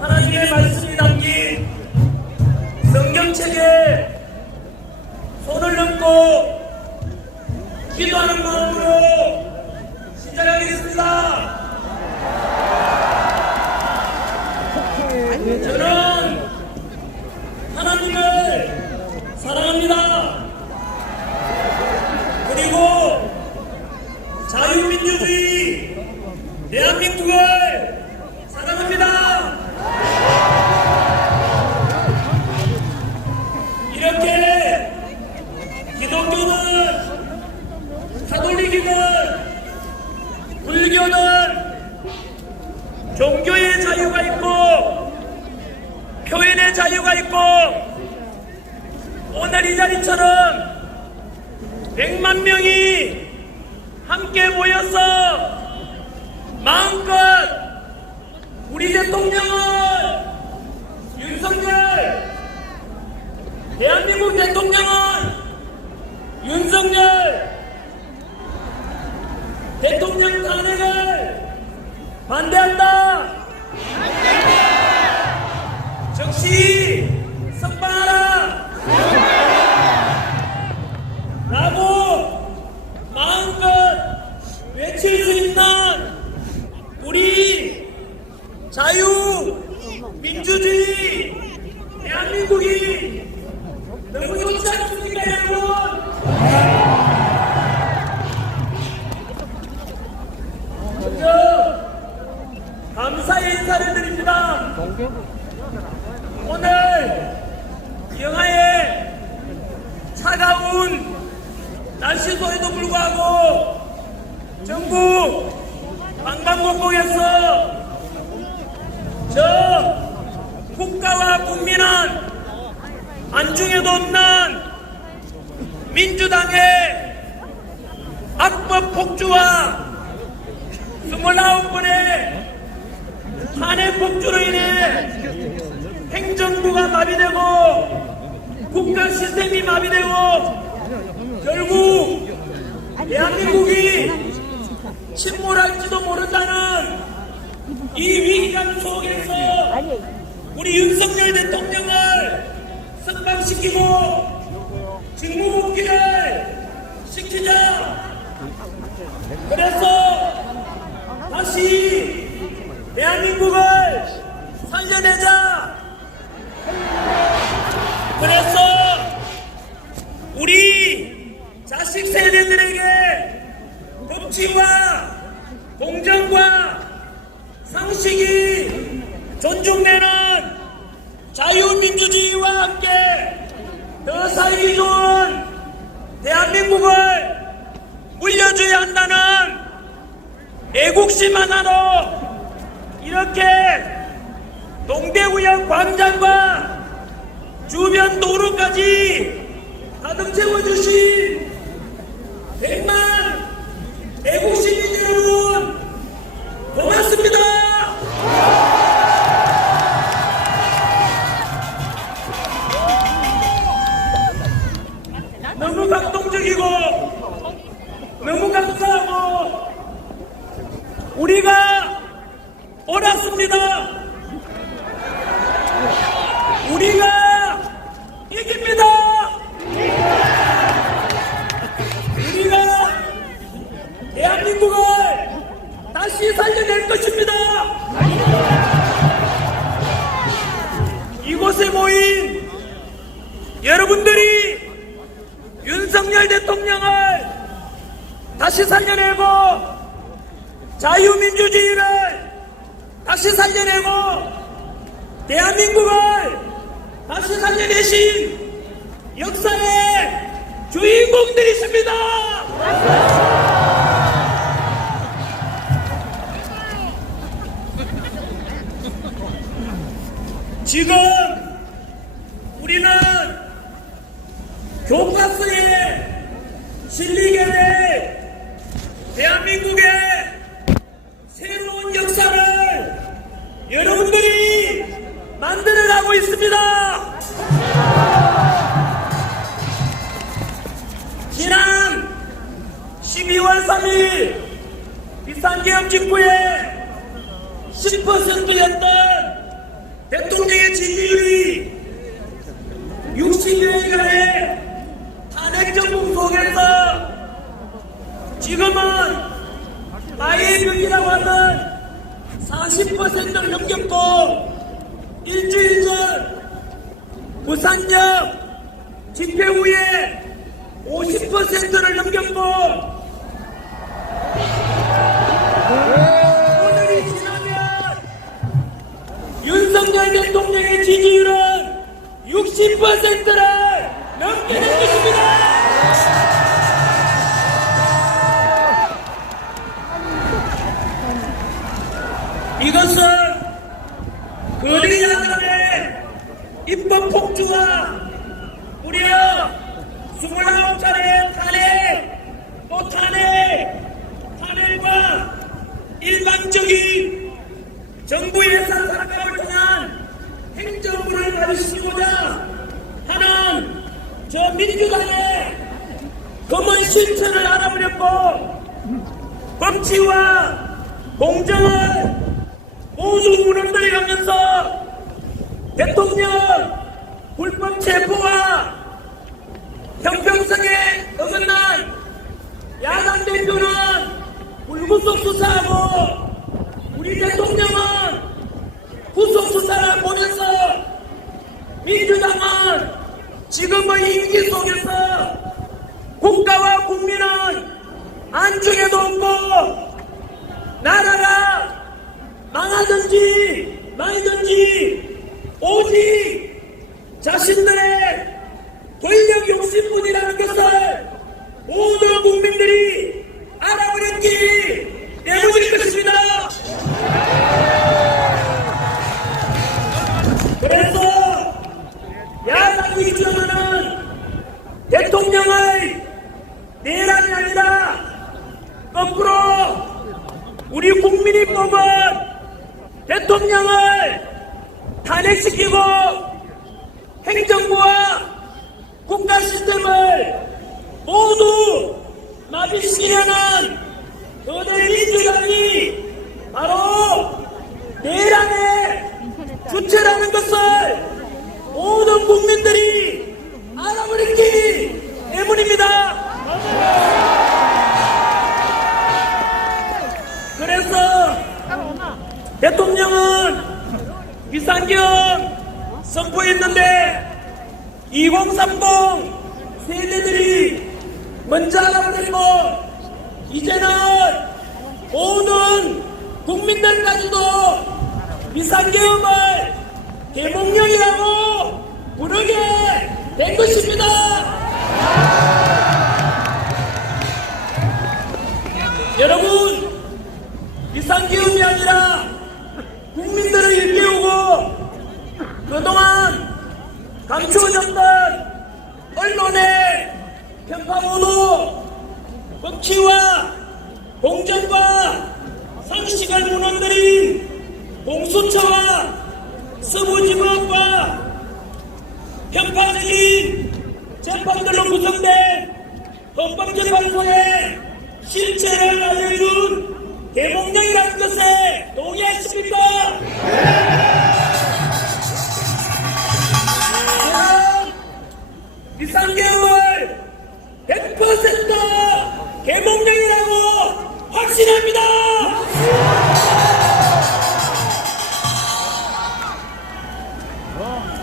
하나님의 말씀이 담긴 성경책에 손을 넣고 기도하는 마음으로 시작하겠습니다. 저는 하나님을 사랑합니다. 그리고 자유민주주의 대한민국을 사랑합니다. 이렇게 기독교는, 가톨릭이든 불교는 종교의 자유가 있고 표현의 자유가 있고, 오늘 이 자리처럼 100만 명이 함께 모여서 마음껏 우리 대통령은 윤석열, 대한민국 대통령은 윤석열 대통령 탄핵을 반대한다. 즉시 석방하라 라고 마음껏 외칠 수 있는 우리 자유민주주의 대한민국이 너무 좋지 않습니까, 여러분? 먼저 감사의 인사를 드립니다. 오늘 영하의 차가운 날씨 소리도 불구하고 전국 방방곡곡에서 저 국가와 국민은 안중에도 없는 민주당의 악법 폭주와 29번의 탄핵 폭주로 인해 행정부가 마비되고 국가 시스템이 마비되고 결국 대한민국이 침몰할지도 모른다는 이 위기감 속에서 우리 윤석열 대통령을 석방시키고 직무복귀를 시키자. 그래서 다시 대한민국을 살려내자. 그래서 우리 자식 세대들에게 법치와 공정과 상식이 존중되는 자유민주주의와 함께 더 살기 좋은 대한민국을 물려줘야 한다는 애국심 하나로 이렇게 동대구역 광장과 주변 도로까지 가득 채워주신 100만 애국시민 여러분 고맙습니다. 너무 감동적이고 너무 감사하고 우리가 옳았습니다. 우리가 이깁니다. 우리가 대한민국을 다시 살려낼 것입니다. 이곳에 모인 여러분들이 윤석열 대통령을 다시 살려내고 자유민주주의를 다시 살려내고 대한민국을 다시 살려내신 역사의 국민들이십니다. 지금 우리는 교과서에 실리게 될 대한민국의 새로운 역사를 여러분들이 만들어가고 있습니다. 지난 12월 3일 비상계엄 직후에 10%였던 대통령의 지지율이 60여일간의 탄핵정부 속에서 지금은 마이애미라고 하는 40%를 넘겼고, 일주일 전 부산역 집회 후에 50%를 넘겼고, 오늘이 지나면 윤석열 대통령의 지지율은 60%를 넘게 될 것입니다. 이것은 거대 야당의 입법 폭주와 무려 29차례 탄핵, 또 탄핵과 일방적인 정부 예산 삭감을 통한 행정부를 가르치고자 하는 저 민주당의 검은 실체를 알아버렸고, 법치와 공정을 모두 무너뜨려가면서 대통령 불법 체포와 형평성에 어긋난 야당 대표는 불구속 수사하고, 우리 대통령은 구속 수사를 보내서 민주당은 지금의 임기 속에서 국가와 국민은 안중에도 없고, 나라가 망하든지 말든지 오직 자신들의 권력 욕심뿐이라는 것을 모든 국민들이 알아버렸기 때문일 것입니다. 그래서 야당이 주장하는 대통령의 내란이 아니라 거꾸로 우리 국민이 뽑은 대통령을 탄핵시키고 행정부와 국가 시스템을 모두 마비시키려는 거대 민주당이 바로 내란의 주체라는 것을 모든 국민들이 알아버렸기 때문입니다. 그래서 대통령은 비상계엄 선포했는데 2030 세대들이 먼저 알아버리고, 이제는 모든 국민들까지도 비상계엄을 계몽령이라고 부르게 된 것입니다. 여러분, 비상계엄이 아니라 국민들을 일깨우고 그동안 감추어졌던 언론의 편파보도, 법치와 공정과 상식을 무너뜨린 공수처와 서부지법과 편파적인 재판들로 구성된 헌법재판소의 실체를 알려준 계몽령이라는 것에 동의하십니까? 비상계엄을 100% 계몽령이라고 확신합니다.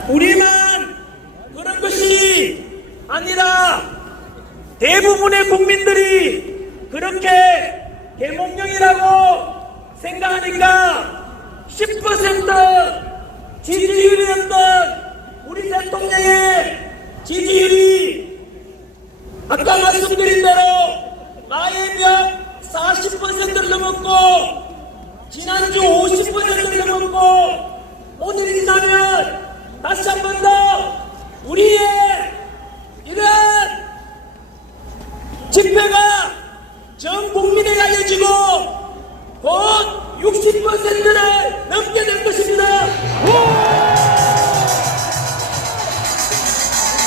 우리만 그런 것이 아니라 대부분의 국민들이 그렇게 계몽령이라고 생각하니까 10% 지지율이었던 우리 대통령의 지지율이 아까 말씀드린 대로 마해병 40%를 넘었고 지난주 50%를 넘었고 오늘이 지나면 다시 한 번 더 우리의 이런 집회가 전 국민에게 알려지고 곧 60%를 넘게 될 것입니다.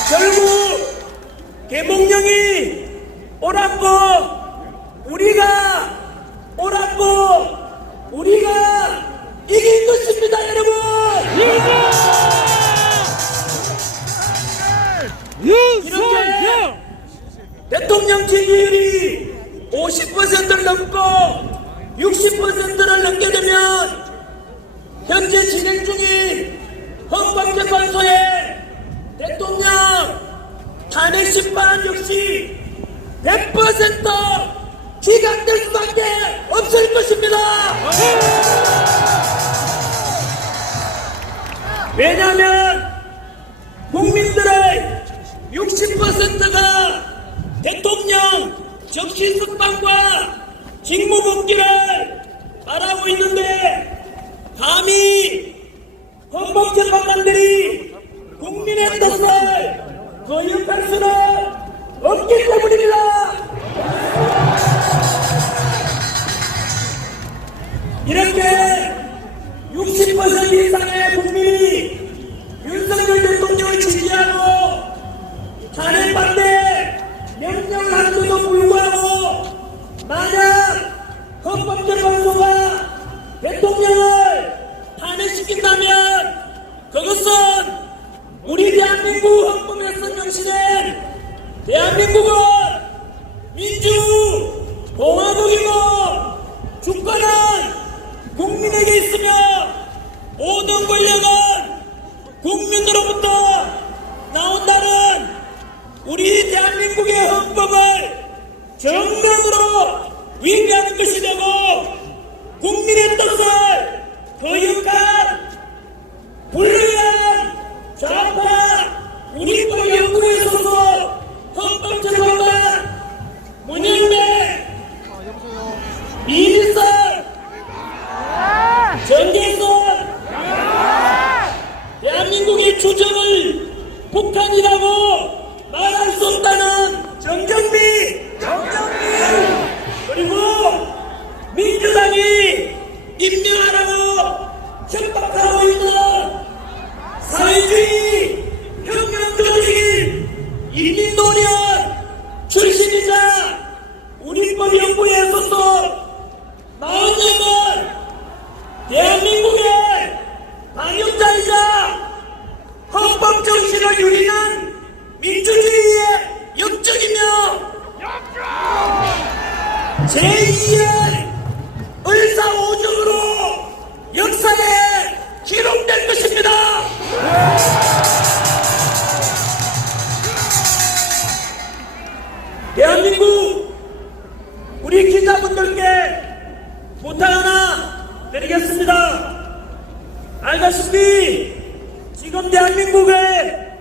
결국 개몽령이 옳았고 우리가 이길 것입니다, 여러분. 이렇게 대통령 지지율이 50%를 넘고 60%를 넘게 되면 현재 진행 중인 헌법재판소의 대통령 탄핵 심판 역시 100% 기각될 수밖에 없을 것입니다. 왜냐하면 국민들의 60%가 대통령 적시 석방과 직무복귀를 바라고 있는데 감히 헌법재판관들이 국민의 뜻을 거역할 수는 없기 때문입니다. 이렇게 60% 이상의 국민이 윤석열 대통령을 지지하고 탄핵 반대 명령을 하는데도 불구하고 만약 헌법재판소가 대통령을 탄핵시킨다면 그것은 우리 대한민국 헌법에 선명시된 대한민국은 민주공화국이고 주권은 국민에게 있으며 모든 권력은 국민으로부터 나온다는 우리 대한민국의 헌법을 정면으로 위배하는 것이 되고 국민의 뜻을 거역한 불의한 좌파 우리과 연구에 소속 헌법재판관 문영배 이일성 정계성 대한민국의 주정을 북한이라고 말할 수 없다는 정정비 그리고 민주당이 임명하라고 협박하고 있는 사회주의 혁명조직인 인민노련 출신이자 우리법연구에 소속 나은님은 대한민국의 방역자이자 헌법 정신을 누리는 민주주의의 역적이며 제2의 을사오적으로 역사에 기록될 것입니다. 대한민국 우리 기자분들께 부탁 하나 드리겠습니다. 알다시피 지금 대한민국의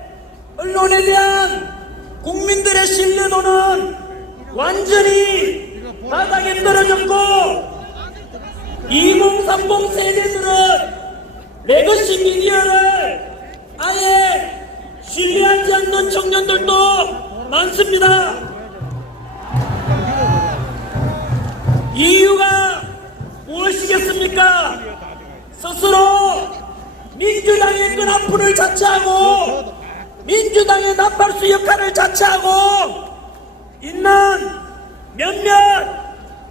언론에 대한 국민들의 신뢰도는 완전히 바닥에 떨어졌고 2030 세대들은 레거시 미디어를 아예 신뢰하지 않는 청년들도 많습니다. 이유가 무엇이겠습니까? 스스로 민주당의 끈앞풀을 자처하고 민주당의 나팔수 역할을 자처하고 있는 몇몇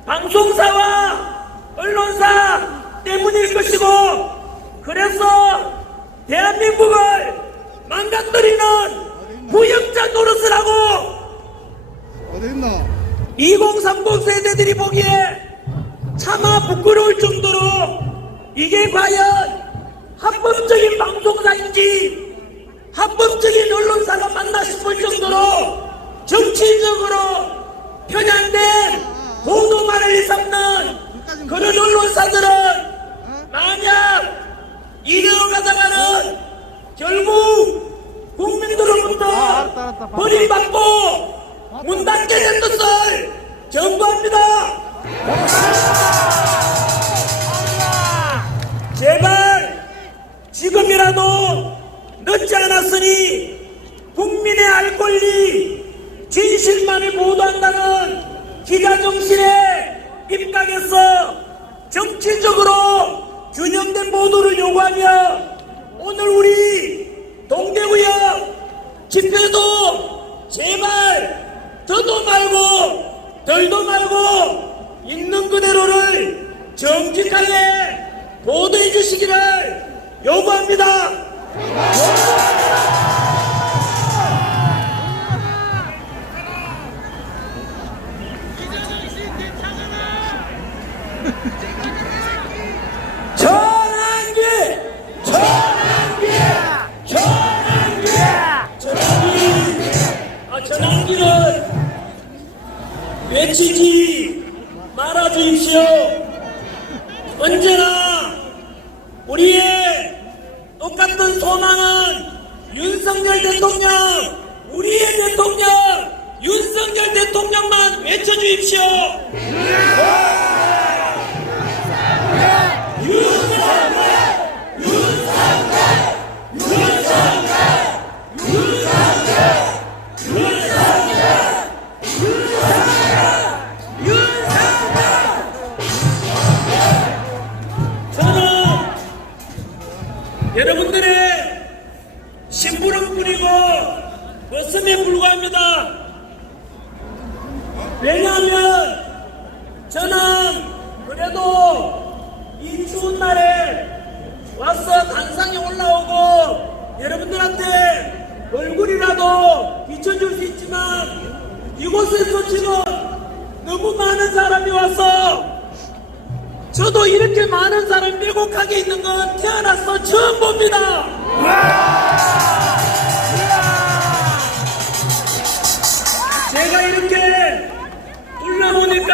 방송사와 언론사 때문일 것이고 그래서 대한민국을 망가뜨리는 부역자 노릇을 하고 2030 세대들이 보기에 차마 부끄러울 정도로 이게 과연 합법적인 방송사인지 합법적인 언론사가 맞나 싶을 정도로 정치적으로 편향된 보도만을 일삼는 그런 언론사들은 만약 이어가다가는 결국 국민들로부터 버림받고 문 닫히는 하게 될 것을 경고합니다. 제발 지금이라도 늦지 않았으니 국민의 알 권리 진실만을 보도한다는 기자정신에 입각해서 정치적으로 균형된 보도를 요구하며 오늘 우리 동대구역 집회도 제발 더도 말고 덜도 말고 있는 그대로를 정직하게 보도해 주시기를 요구합니다. 전환기는 외치지 말아주십시오. 언제나 우리의 똑같은 소망은 윤석열 대통령, 우리의 대통령, 윤석열 대통령만 외쳐주십시오. 여러분들의 심부름뿐이고 머슴에 불과합니다. 왜냐하면 저는 그래도 이 추운 날에 와서 단상에 올라오고 여러분들한테 얼굴이라도 비춰줄 수 있지만 이곳에서 지금 너무 많은 사람이 와서 저도 이렇게 많은 사람이 빼곡하게 있는 건 태어나서 처음 봅니다. 제가 이렇게 둘러보니까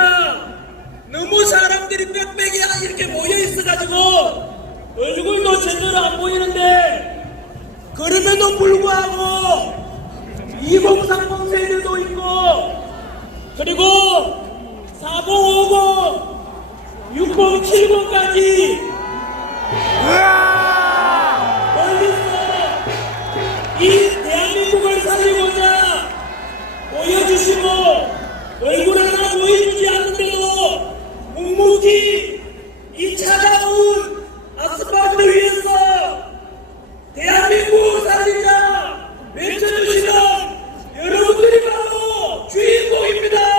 너무 사람들이 빽빽이 이렇게 모여있어가지고 얼굴도 제대로 안 보이는데 그럼에도 불구하고 2030 세대도 있고 그리고 4050 6070까지 멀리서 이 대한민국을 살리고자 보여주시고 얼굴 하나 보여주지 않는데도 묵묵히 이 차가운 아스팔트 위에서 대한민국 살리자 외쳐주시는 여러분들이 바로 주인공입니다.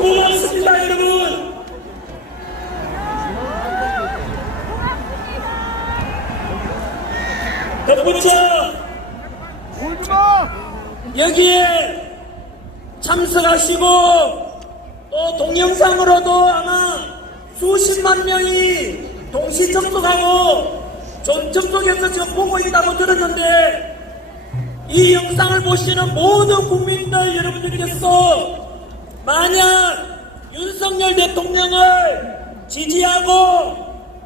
고맙습니다, 여러분. 덧붙여 여기에 참석하시고 또 동영상으로도 아마 수십만 명이 동시 접속하고 접속해서 지금 보고 있다고 들었는데 이 영상을 보시는 모든 국민들 여러분들께서 만약 윤석열 대통령을 지지하고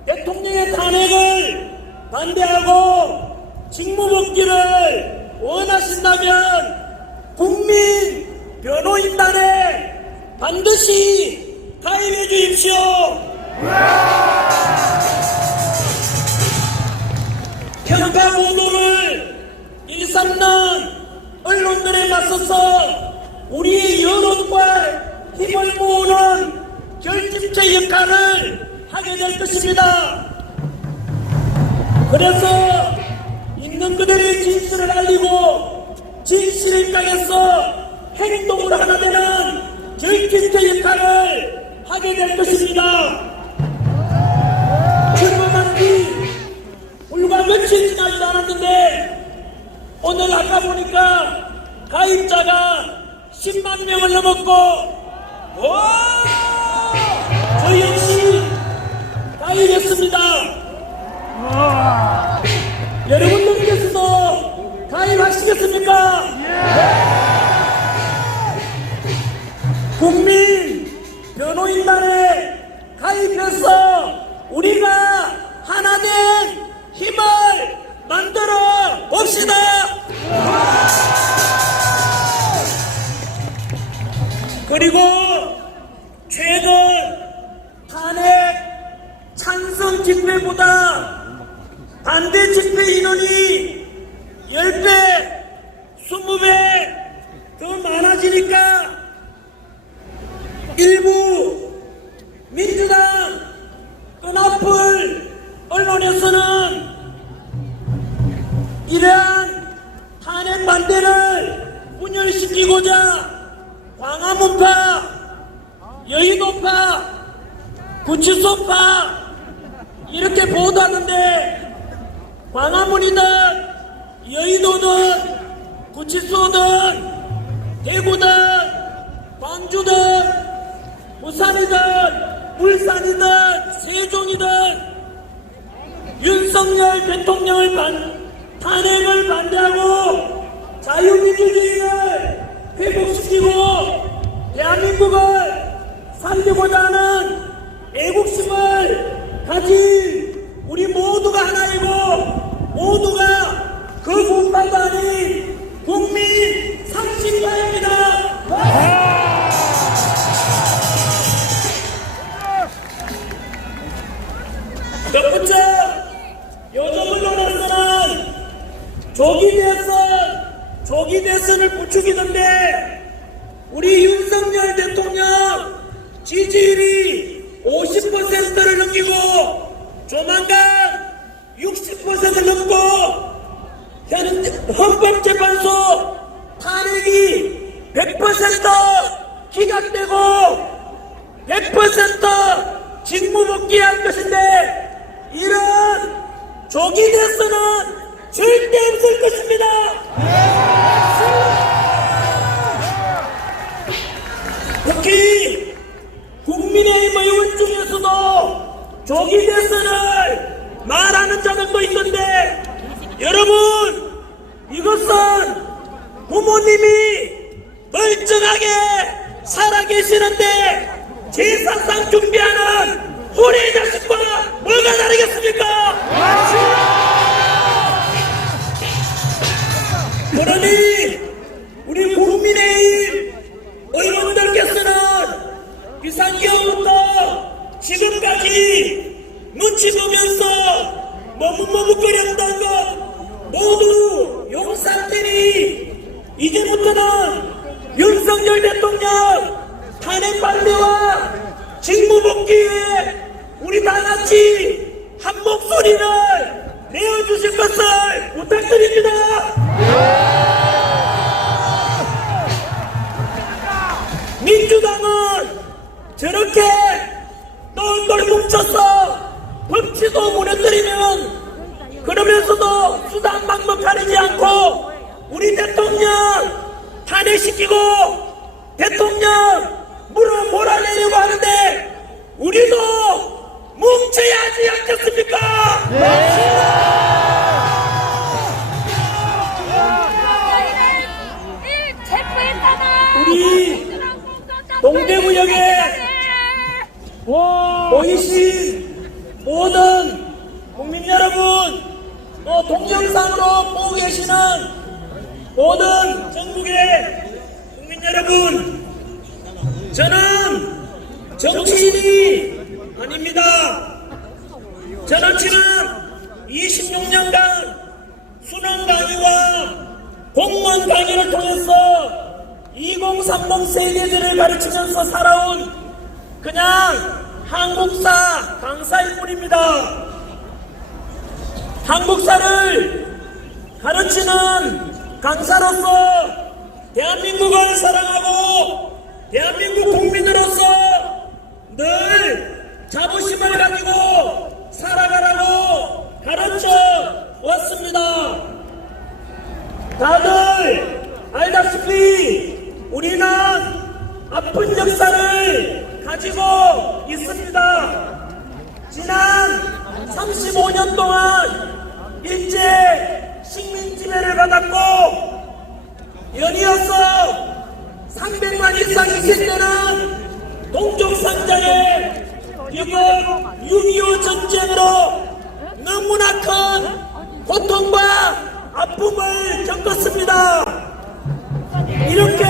대통령의 탄핵을 반대하고 직무복귀를 원하신다면 국민 변호인단에 반드시 가입해 주십시오. 평가 보도를 일삼는 언론들에 맞서서 우리의 여론과 힘을 모으는 결집체 역할을 하게 될 것입니다. 그래서 있는 그대로의 진실을 알리고 진실에 입각해서 행동으로 하나 되는 결집체 역할을 하게 될 것입니다. 출범한 지 불과 며칠 지나지 않았는데 오늘 아까 보니까 가입자가 10만 명을 넘었고 저 역시 가입했습니다. 여러분들께서도 가입하시겠습니까? 국민 변호인단에 가입해서 우리가 하나된 힘을 만들어 봅시다. 하루에 집회 인원이 10배, 20배 더 많아지니까 일부 민주당 끈앞을 언론에서는 이러한 탄핵 반대를 분열시키고자 광화문파, 여의도파, 구치소파 이렇게 보도하는데 광화문이든 여의도든 구치소든 대구든 광주든 부산이든 울산이든 세종이든 윤석열 대통령을 탄핵을 반대하고 자유민주주의를 회복시키고 대한민국을 살리고자 하는 애국심을 가진 우리 모두가 하나이고 모두가 그 분파도 아닌 국민 상식가입니다. 몇 번째, 요즘 언론에서는 조기 대선을 부추기던데 우리 윤석열 대통령 지지율이 50%를 넘기고 조만간 60%를 넘고 헌법재판소 탄핵이 100% 기각되고 100% 직무복귀할 것인데 이런 조기 대선은 절대 없을 것입니다. 특히 국민의힘 의원 중에서도 조기 대선을 말하는 자들도 있던데 여러분 이것은 부모님이 멀쩡하게 살아계시는데 제사상 준비하는 호래 자식과 뭐가 다르겠습니까? 그러니 우리 국민의힘 의원들께서는 비상기업부터 지금까지 눈치 보면서 머뭇머뭇거렸던 것 모두 용서되니 이제부터는 윤석열 대통령 탄핵 반대와 직무복귀에 우리 다같이 한 목소리를 내어주실 것을 부탁드립니다. 민주당은 저렇게 똘똘 뭉쳐서 법치도 무너뜨리면 그러면서도 수단 방법 가리지 않고 우리 대통령 탄핵시키고 대통령 물어 몰아내려고 하는데 우리도 뭉쳐야 하지 않겠습니까? 우리 동대구역에 보이신 모든 국민 여러분 또 동영상으로 보고 계시는 모든 전국의 국민 여러분 저는 정치인이 아닙니다. 저는 지난 26년간 수능 강의와 공무원 강의를 통해서 2030 세대들을 가르치면서 살아온 그냥 한국사 강사일 뿐입니다. 한국사를 가르치는 강사로서 대한민국을 사랑하고 대한민국 국민으로서 늘 자부심을 가지고 살아가라고 가르쳐 왔습니다. 다들 알다시피 우리는 아픈 역사를 가지고 있습니다. 지난 35년 동안 일제 식민지배를 받았고 연이어서 300만 이상 희생되는 동족상장의 비극 6.25 전쟁으로 너무나 큰 고통과 아픔을 겪었습니다. 이렇게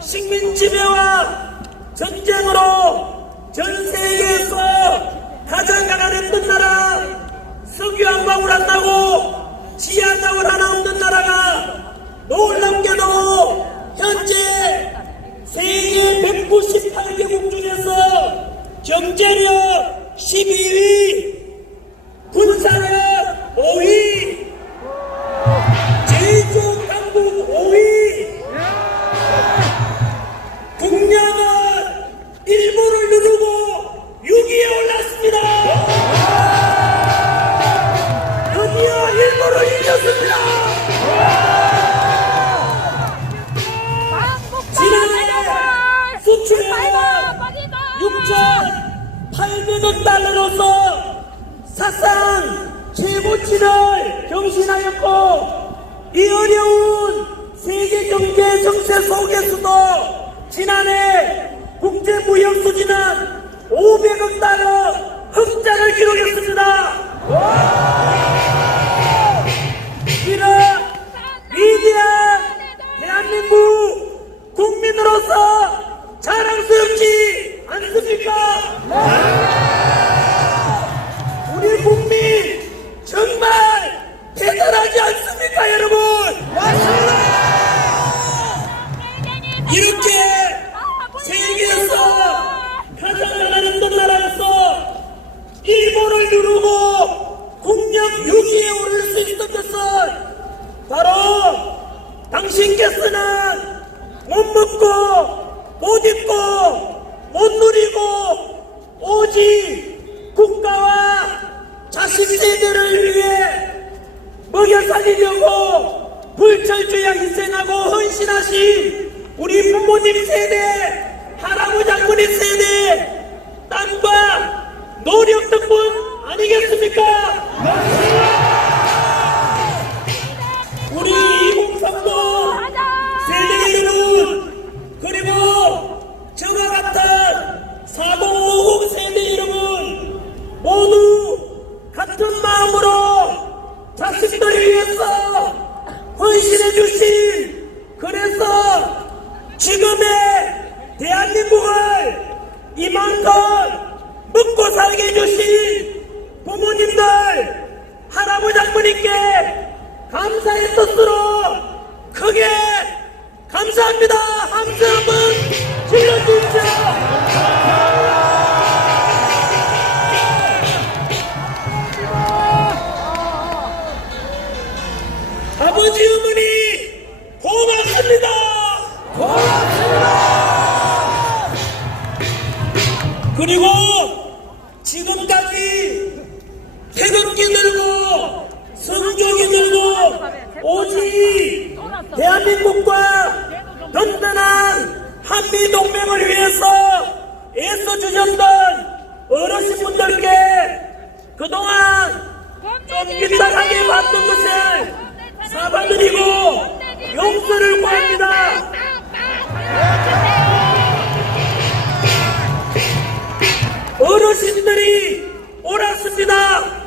식민지배와 전쟁으로 전 세계에서 가장 가난했던 나라 석유암광을 한다고 일본을 이겼습니다. 지난해 수출액은 6,800억 달러로서 사상 최고치를 경신하였고 이 어려운 세계 경제 정세 속에서도 지난해 국제무역 수지는 500억 달러 흑자를 기록했습니다. 이런 위대한 대한민국 국민으로서 자랑스럽지 않습니까? 우리 국민 정말 대단하지 않습니까, 여러분? 이렇게 세계에서 가장 나가는 나라에서 일본을 누르고 국력 6위에 오를 수 있었던 것은 바로 당신께서는 못 먹고 못 입고 못 누리고 오직 국가와 자식 세대를 위해 먹여 살리려고 불철주야 희생하고 헌신하신 우리 부모님 세대, 할아버지 장모님 세대 땀과 노력 덕분 아니겠습니까? 우리 2030 세대 여러분, 그리고 저와 같은 4050 세대 여러분 모두 같은 마음으로 자식들을 위해서 헌신해 주신, 그래서 지금의 대한민국을 이만큼 먹고 살게 해주신 부모님들, 할아버지 장모님께 감사의 뜻으로 크게 감사합니다. 함수 한번 질러주십시오. 아버지 어머니 고맙습니다. 그리고 지금까지 태극기 들고 성조기 들고 오직 대한민국과 든든한 한미동맹을 위해서 애써주셨던 어르신분들께 그동안 좀 삐딱하게 봤던 것을 사과드리고 용서를 구합니다. 어르신들이 옳았습니다.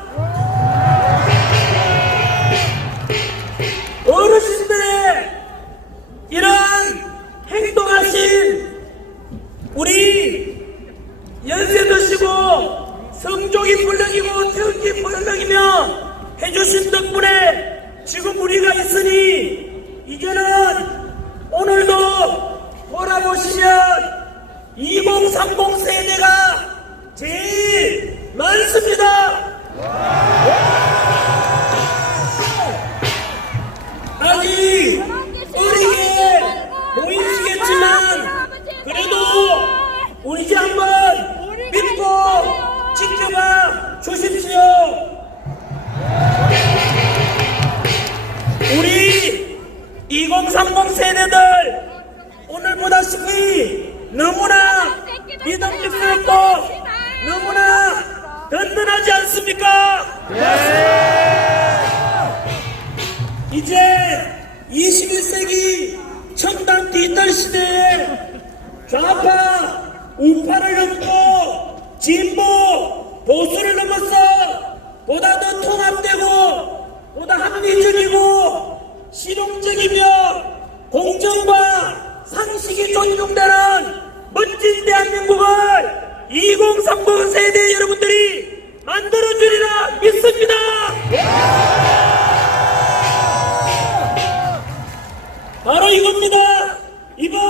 어르신들의 이러한 행동하신 우리 연세 드시고 성족이 불렁이고 태극기 불렁이며 해주신 덕분에 지금 우리가 있으니 이제는 오늘도 돌아보시면 2030 세대가 제일 많습니다. 아직 어리게 보이시겠지만 그래도 우리 한번 믿고 지켜봐 주십시오. 우리 2030 세대들 오늘 보다시피 너무나 믿음직스럽고 너무나 든든하지 않습니까? 이제 21세기 첨단 디지털 시대에 좌파, 우파를 넘고 진보, 보수를 넘어서 보다 더 통합되고 보다 합리적이고 실용적이며 공정과 상식이 존중되는 멋진 대한민국을 2030 세대 여러분들이 만들어주리라 믿습니다. 바로 이겁니다. 이번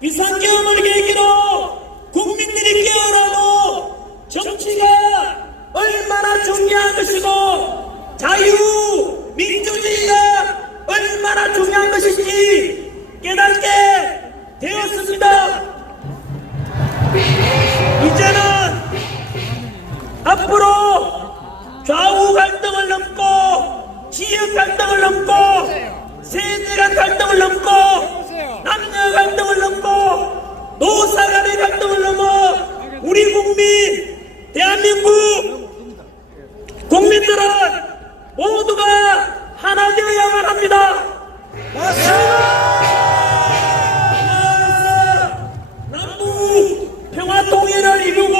비상계엄을 계기로 국민들이 깨어나고 정치가 얼마나 중요한 것이고 자유, 민주주의가 얼마나 중요한 것인지 깨닫게 되었습니다. 이제는 앞으로 좌우 갈등을 넘고 갈등을 넘고 세대 간 갈등을 넘고 남녀 갈등을 넘고 노사 간의 갈등을 넘어 우리 국민 대한민국 국민들은 모두가 하나 되어야만 합니다. 남북 평화 통일을 이루고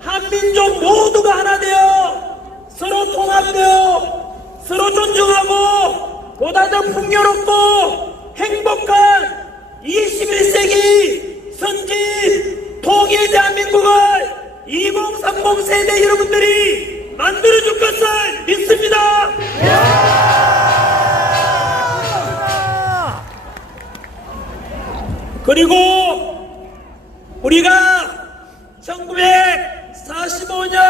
한민족 모두가 하나 되어 서로 통합되어 서로 존중하고 보다 더 풍요롭고 행복한 21세기 선진 통일 대한민국을 2030 세대 여러분들이 만들어줄 것을 믿습니다. 그리고 우리가 1945년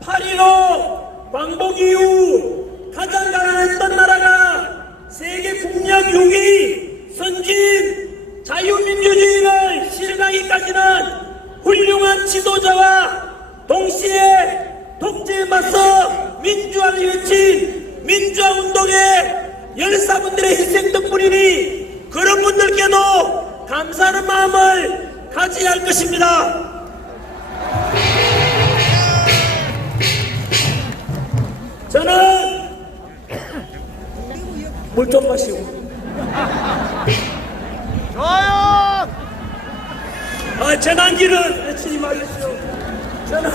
8.15 광복 이후 가장 가난했던 나라가 세계 국력 6위 선진 자유민주주의를 실현하기까지는 훌륭한 지도자와 동시에 독재에 맞서 민주화를 외친 민주화운동의 열사분들의 희생 덕분이니 그런 분들께도 감사하는 마음을 가져야 할 것입니다. 저는 물 좀 마시고 좋아요. 재난기는 외치지 마십시오. 저는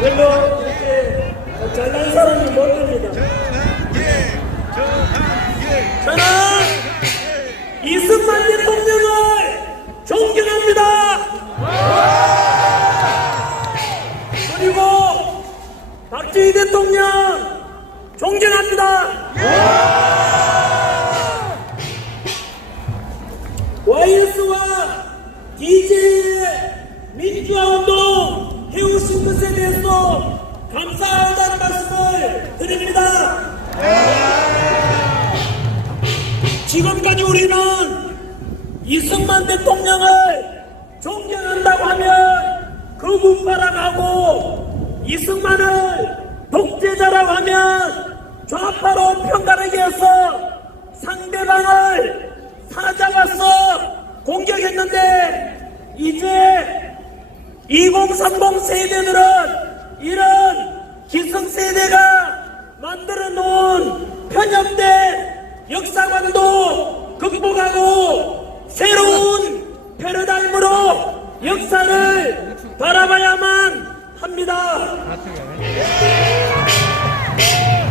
별로 이렇게 잘난 사람이 못 됩니다. 저는 이승만 대통령을 존경합니다. 그리고 박정희 대통령 존경합니다. YS와 DJ의 민주화운동 해오신 것에 대해서 감사하다는 말씀을 드립니다. 지금까지 우리는 이승만 대통령을 존경한다고 하면 극우파라고 이승만을 독재자라고 하면 좌파로 평가하기 위해서 상대방을 사자가서 공격했는데 이제 2030 세대들은 이런 기성세대가 만들어 놓은 편협된 역사관도 극복하고 새로운 패러다임으로 역사를 바라봐야만 합니다.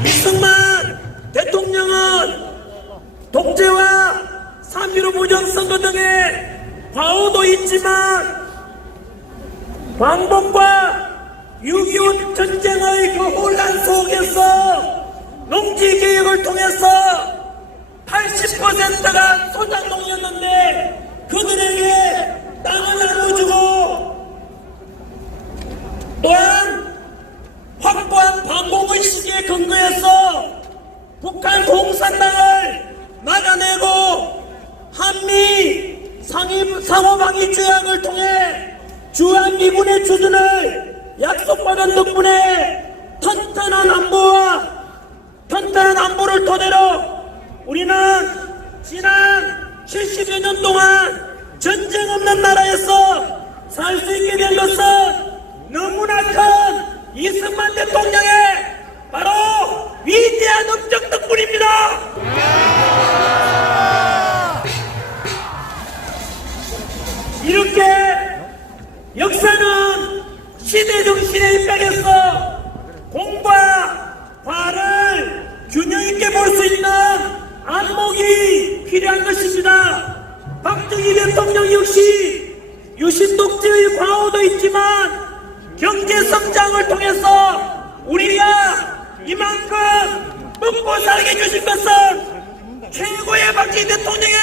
이승만 대통령은 독재와 3.15 부정선거 등의 과오도 있지만 광복과 6.25 전쟁의 그 혼란 속에서 농지개혁을 통해서 80%가 소작농이었는데 그들에게 땅을 나눠주고 또한 확고한 반공의식에 근거해서 북한 공산당을 막아내고 한미 상호방위 조약을 통해 주한미군의 주둔을 약속받은 덕분에 튼튼한 안보를 토대로 우리는 지난 70여 년 동안 전쟁 없는 나라에서 살 수 있게 된 것은 너무나 큰 이승만 대통령의 바로 위대한 업적 덕분입니다. 이렇게 역사는 시대정신에 입각해서 공과 과를 균형 있게 볼 수 있는 안목이 필요한 것입니다. 박정희 대통령 역시 유신 독재의 과오도 있지만 경제 성장을 통해서 우리가 이만큼 먹고 살게 해주신 것은 최고의 박정희 대통령의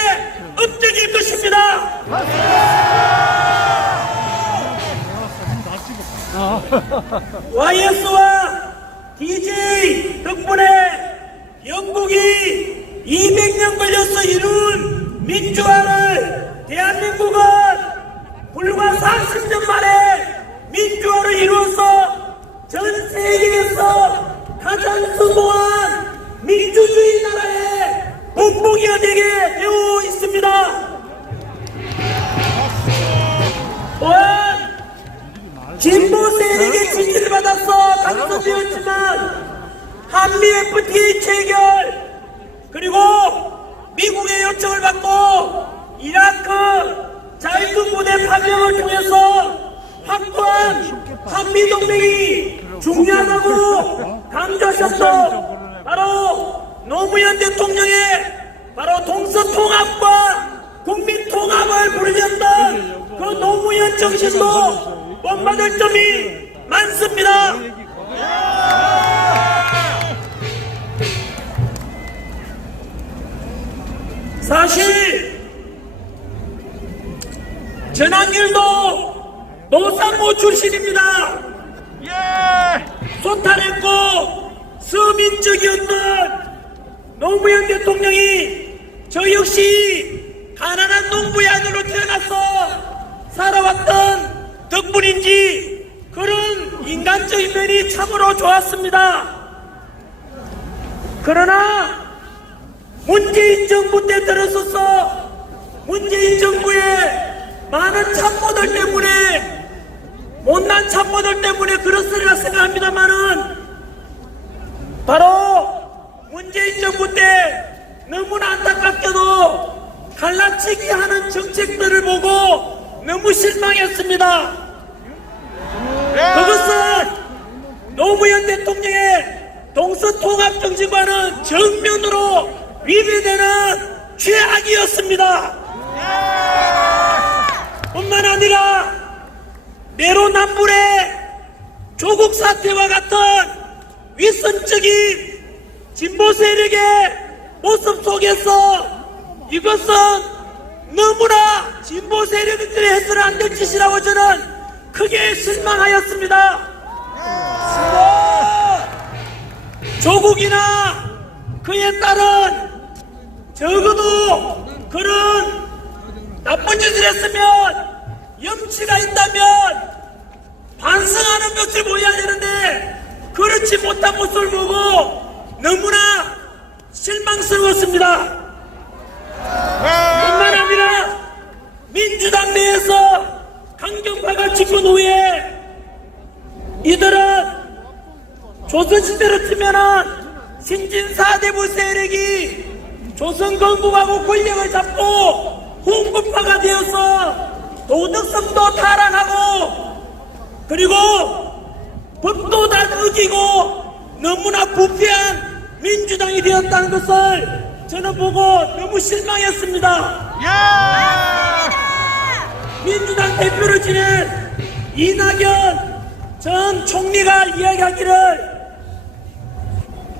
업적일 것입니다. YS와 DJ 덕분에 영국이 200년 걸려서 이룬 민주화를 대한민국은 불과 40년 만에 민주화를 이루어서 전 세계에서 세계에서 가장 성공한 민주주의 나라의 본보기가 되게 되어 있습니다. 또한 진보 세력의 지지를 받아서 당선되었지만 한미 FTA 체결 그리고 미국의 요청을 받고 이라크 자위군부대 파병을 통해서 확고한 한미동맹이 중요하다고 강조하셨던 바로 노무현 대통령의 바로 동서통합과 국민통합을 부르셨던 그 노무현 정신도 본받을 점이 많습니다. 사실 전한길도 노상모 출신입니다. 소탈했고 서민적이었던 노무현 대통령이 저 역시 가난한 농부의 아들로 태어나서 살아왔던 덕분인지 그런 인간적인 면이 참으로 좋았습니다. 그러나 문재인 정부 때 들어서서 문재인 정부의 많은 참모들 때문에 못난 참모들 때문에 그렇으리라 생각합니다만은 바로 문재인 정부 때 너무나 안타깝게도 갈라치기 하는 정책들을 보고 너무 실망했습니다. 그것은 노무현 대통령의 동서통합정책과는 정면으로 위배되는 죄악이었습니다. 뿐만 아니라 내로남불의 조국 사태와 같은 위선적인 진보 세력의 모습 속에서 이것은 너무나 진보 세력들이 해서는 안 될 짓이라고 저는 크게 실망하였습니다. 조국이나 그의 딸은 적어도 그런 나쁜 짓을 했으면 염치가 있다면 반성하는 것을 보여야 되는데 그렇지 못한 모습을 보고 너무나 실망스러웠습니다. 뿐만 아니라 민주당 내에서 강경파가 집권 후에 이들은 조선시대로 치면은 신진사대부 세력이 조선건국하고 권력을 잡고 홍구파가 되어서 도덕성도 타락하고 그리고 법도 다 어기고 너무나 부패한 민주당이 되었다는 것을 저는 보고 너무 실망했습니다. 민주당 대표를 지낸 이낙연 전 총리가 이야기하기를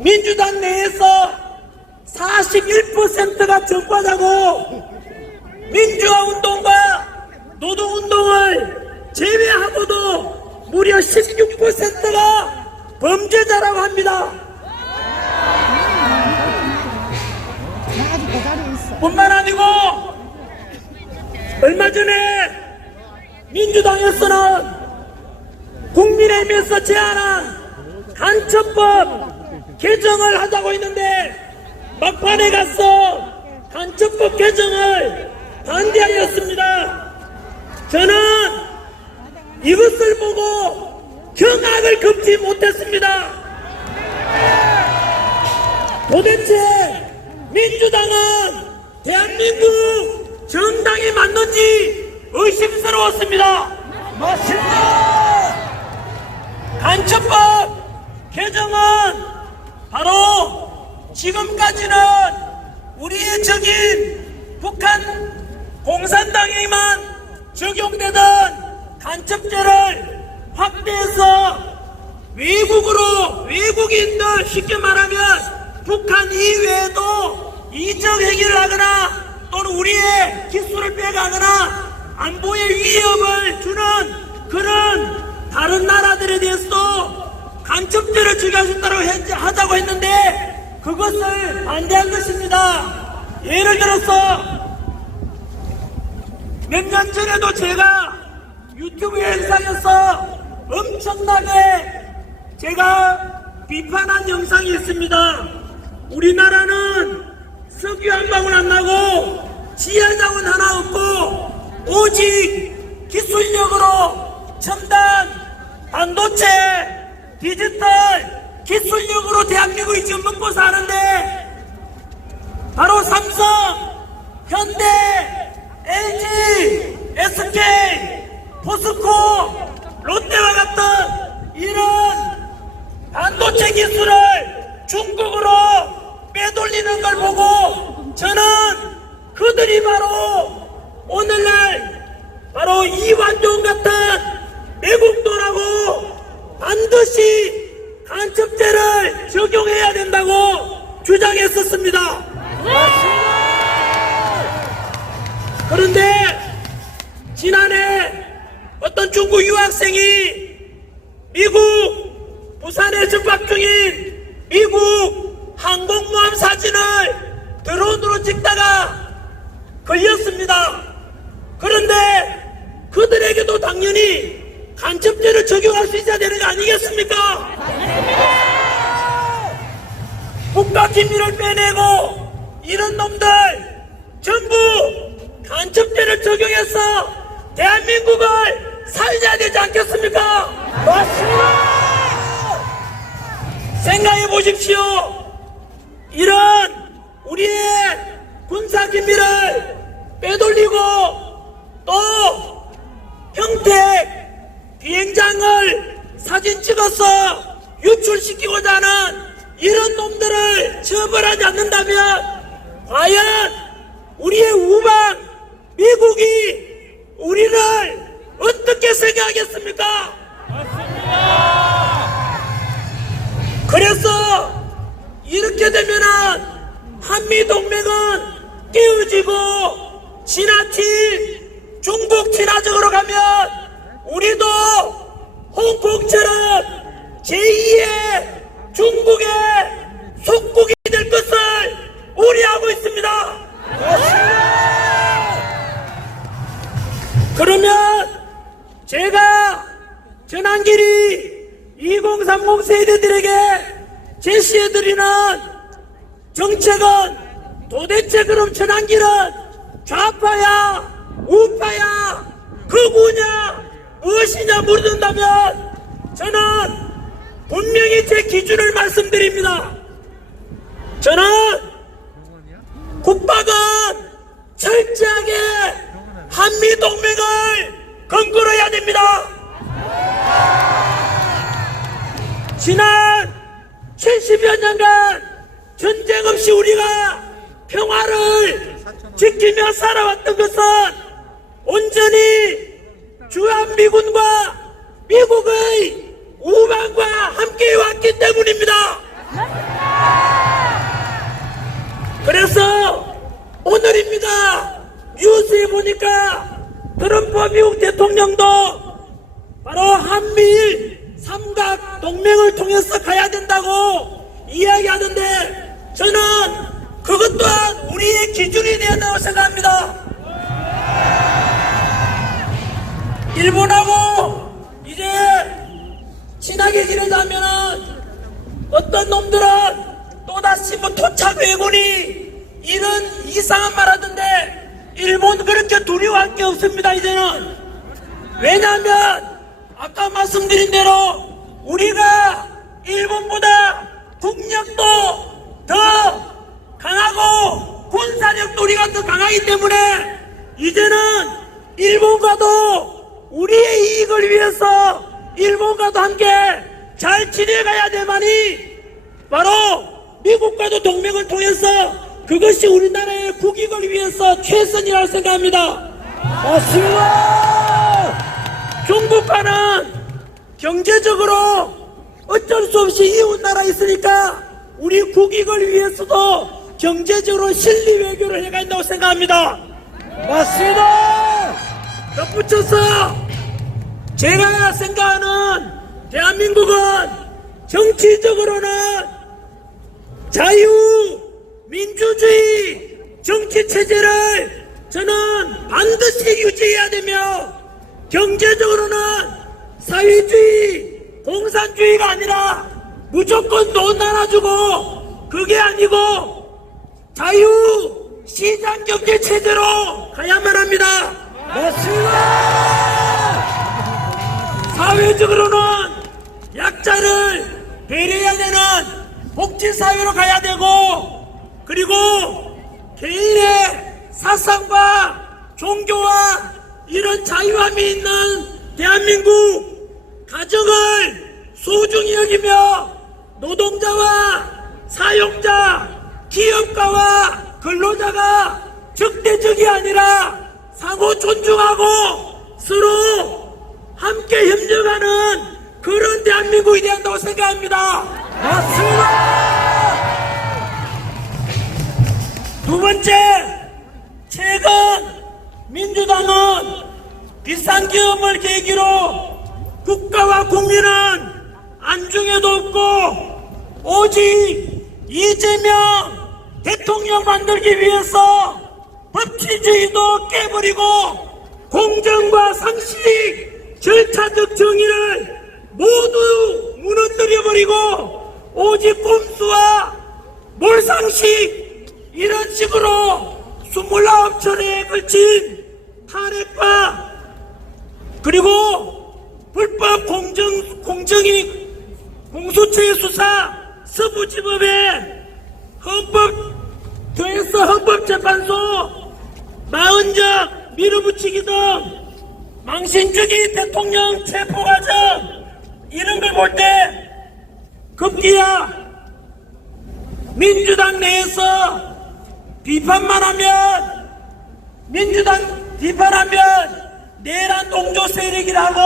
민주당 내에서 41%가 정과자고 민주화운동과 노동운동을 제외하고도 무려 16%가 범죄자라고 합니다. 뿐만 아니고 얼마 전에 민주당에서는 국민의힘에서 제안한 간첩법 개정을 하자고 했는데 막판에 가서 간첩법 개정을 반대하였습니다. 저는 이것을 보고 경악을 금치 못했습니다. 도대체 민주당은 대한민국 정당이 맞는지 의심스러웠습니다. 맞습니다. 간첩법 개정은 바로 지금까지는 우리의 적인 북한 공산당에만 적용되던 간첩죄를 확대해서 외국인들 쉽게 말하면 북한 이외에도 이적 행위를 하거나 또는 우리의 기술을 빼가거나 안보에 위협을 주는 그런 다른 나라들에 대해서도 간첩죄를 적용하자고 했는데 그것을 반대한 것입니다. 예를 들어서 몇 년 전에도 제가 유튜브 영상에서 엄청나게 제가 비판한 영상이 있습니다. 우리나라는 석유 한 방울 안 나고 지하자원 하나 없고 오직 기술력으로 첨단 반도체 디지털 기술력으로 대한민국이 지금 먹고 사는데 바로 삼성, 현대, LG, SK, 포스코, 롯데와 같은 이런 반도체 기술을 중국으로 빼돌리는 걸 보고 저는 그들이 바로 오늘날 바로 이완종 같은 매국노라고 반드시 간첩죄를 적용해야 된다고 주장했었습니다. 그런데 지난해 어떤 중국 유학생이 미국 부산에 접박 중인 미국 항공모함 사진을 드론으로 찍다가 걸렸습니다. 그런데 그들에게도 당연히 간첩죄를 적용할 수 있어야 되는 거 아니겠습니까? 국가 기밀을 빼내고 이런 놈들 전부 간첩죄를 적용해서 대한민국을 살려야 되지 않겠습니까? 맞습니다. 생각해 보십시오. 이런 우리의 군사 기밀을 빼돌리고 또 평택 비행장을 사진 찍어서 유출시키고자 하는 이런 놈들을 처벌하지 않는다면 과연 우리의 우방 미국이 우리를 어떻게 생각하겠습니까? 그래서 이렇게 되면은 한미동맹은 깨어지고 지나친 중국 친화적으로 가면 우리도 홍콩처럼 제2의 중국의 속국이 될 것을 우려하고 있습니다. 그러면 제가 전환길이 2030 세대들에게 제시해드리는 정책은 도대체 그럼 전환길은 좌파야 우파야 극우냐 무엇이냐 물어본다면 저는 분명히 제 기준을 말씀드립니다. 저는 국방은 철저하게 한미동맹을 건설해야 됩니다. 지난 70여 년간 전쟁 없이 우리가 평화를 지키며 살아왔던 것은 온전히 주한미군과 미국의 우방과 함께 왔기 때문입니다. 그래서 오늘입니다. 뉴스에 보니까 트럼프 미국 대통령도 바로 한미일 삼각 동맹을 통해서 가야 된다고 이야기하는데 저는 그것 또한 우리의 기준이 되어야 한다고 생각합니다. 일본하고 이제 친하게 지내자면은 어떤 놈들은 또다시 뭐 토착 왜군이 이런 이상한 말 하던데 일본 그렇게 두려워할 게 없습니다. 이제는 왜냐하면 아까 말씀드린 대로 우리가 일본보다 국력도 더 강하고 군사력도 우리가 더 강하기 때문에 이제는 일본과도 우리의 이익을 위해서 일본과도 함께 잘 지내가야 되만이 바로 미국과도 동맹을 통해서 그것이 우리나라의 국익을 위해서 최선이라고 생각합니다. 맞습니다. 중국과는 경제적으로 어쩔 수 없이 이웃나라에 있으니까 우리 국익을 위해서도 경제적으로 실리 외교를 해야 한다고 생각합니다. 맞습니다. 덧붙여서 제가 생각하는 대한민국은 정치적으로는 자유민주주의 정치체제를 저는 반드시 유지해야 되며 경제적으로는 사회주의 공산주의가 아니라 무조건 돈 나눠주고 그게 아니고 자유시장경제 체제로 가야만 합니다. 맞습니다. 사회적으로는 약자를 배려해야 되는 복지사회로 가야 되고, 그리고 개인의 사상과 종교와 이런 자유함이 있는 대한민국 가정을 소중히 여기며 노동자와 사용자, 기업가와 근로자가 적대적이 아니라 상호 존중하고 서로 함께 협력하는 그런 대한민국이 되어야 한다고 생각합니다. 맞습니다. 두 번째, 최근 민주당은 비상기업을 계기로 국가와 국민은 안중에도 없고 오직 이재명 대통령 만들기 위해서 법치주의도 깨버리고 공정과 상식, 절차적 정의를 모두 무너뜨려버리고 오직 꼼수와 몰상식 이런 식으로 29차례에 걸친 탄핵과 그리고 불법 공정위 공수처의 수사 서부지법에 헌법재판소 40적 밀어붙이기 등 망신주기 대통령 체포과정 이런 걸 볼 때 급기야 민주당 내에서 비판만 하면 민주당 비판하면 내란 동조 세력이라고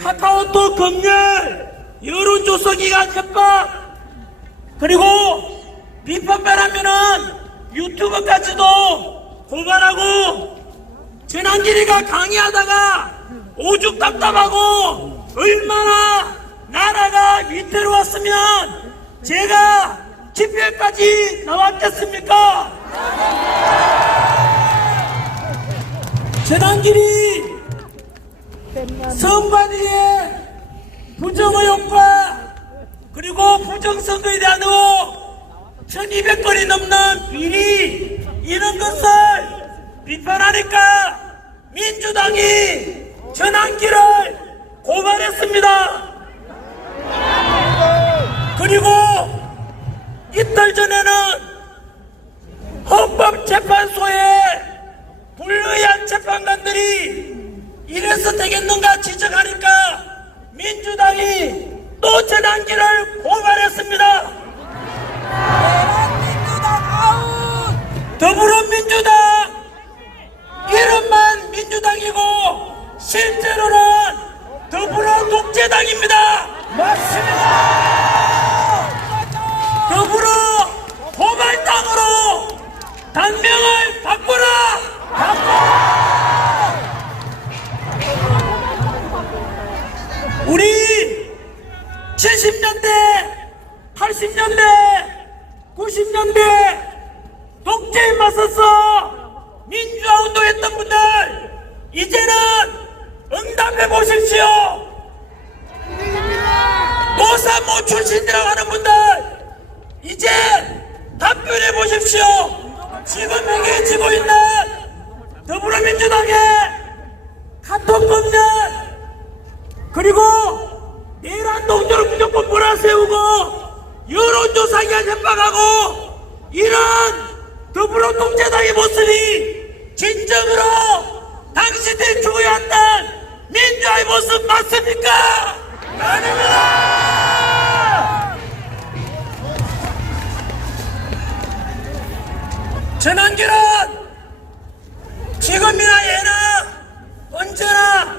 카카오톡 검열 여론조사기관 협박 그리고 비판만 하면은 유튜브까지도 고발하고 재난기리가 강의하다가 오죽 답답하고 얼마나 나라가 위태로웠으면 제가 집회까지 나왔겠습니까? 재난기리 선관위의 부정의혹과 그리고 부정선거에 대한 의혹 1200건이 넘는 비리 이런 것을 비판하니까 민주당이 전환기를 고발했습니다. 그리고 이틀 전에는 헌법재판소에 불의한 재판관들이 이래서 되겠는가 지적하니까 민주당이 또 전환기를 고발했습니다. 더불어민주당 이름만 민주당이고 실제로는 더불어 독재당입니다. 맞습니다. 더불어 포괄당으로 당명을 바꾸라. 우리 70년대 80년대 90년대 독재에 맞서서 민주화운동 했던 분들 이제는 응답해 보십시오. 노사모 출신이라고 하는 분들 이제 답변해 보십시오. 지금 행해지고 있는 더불어민주당의 카톡 검열 그리고 내란 동조를 무조건 몰아세우고 여론조사기관 협박하고 이런 더불어 독재당의 모습이 진정으로 당신들이 추구해왔던 민주화의 모습 맞습니까? 아닙니다. 전환기는 지금이나 예나 언제나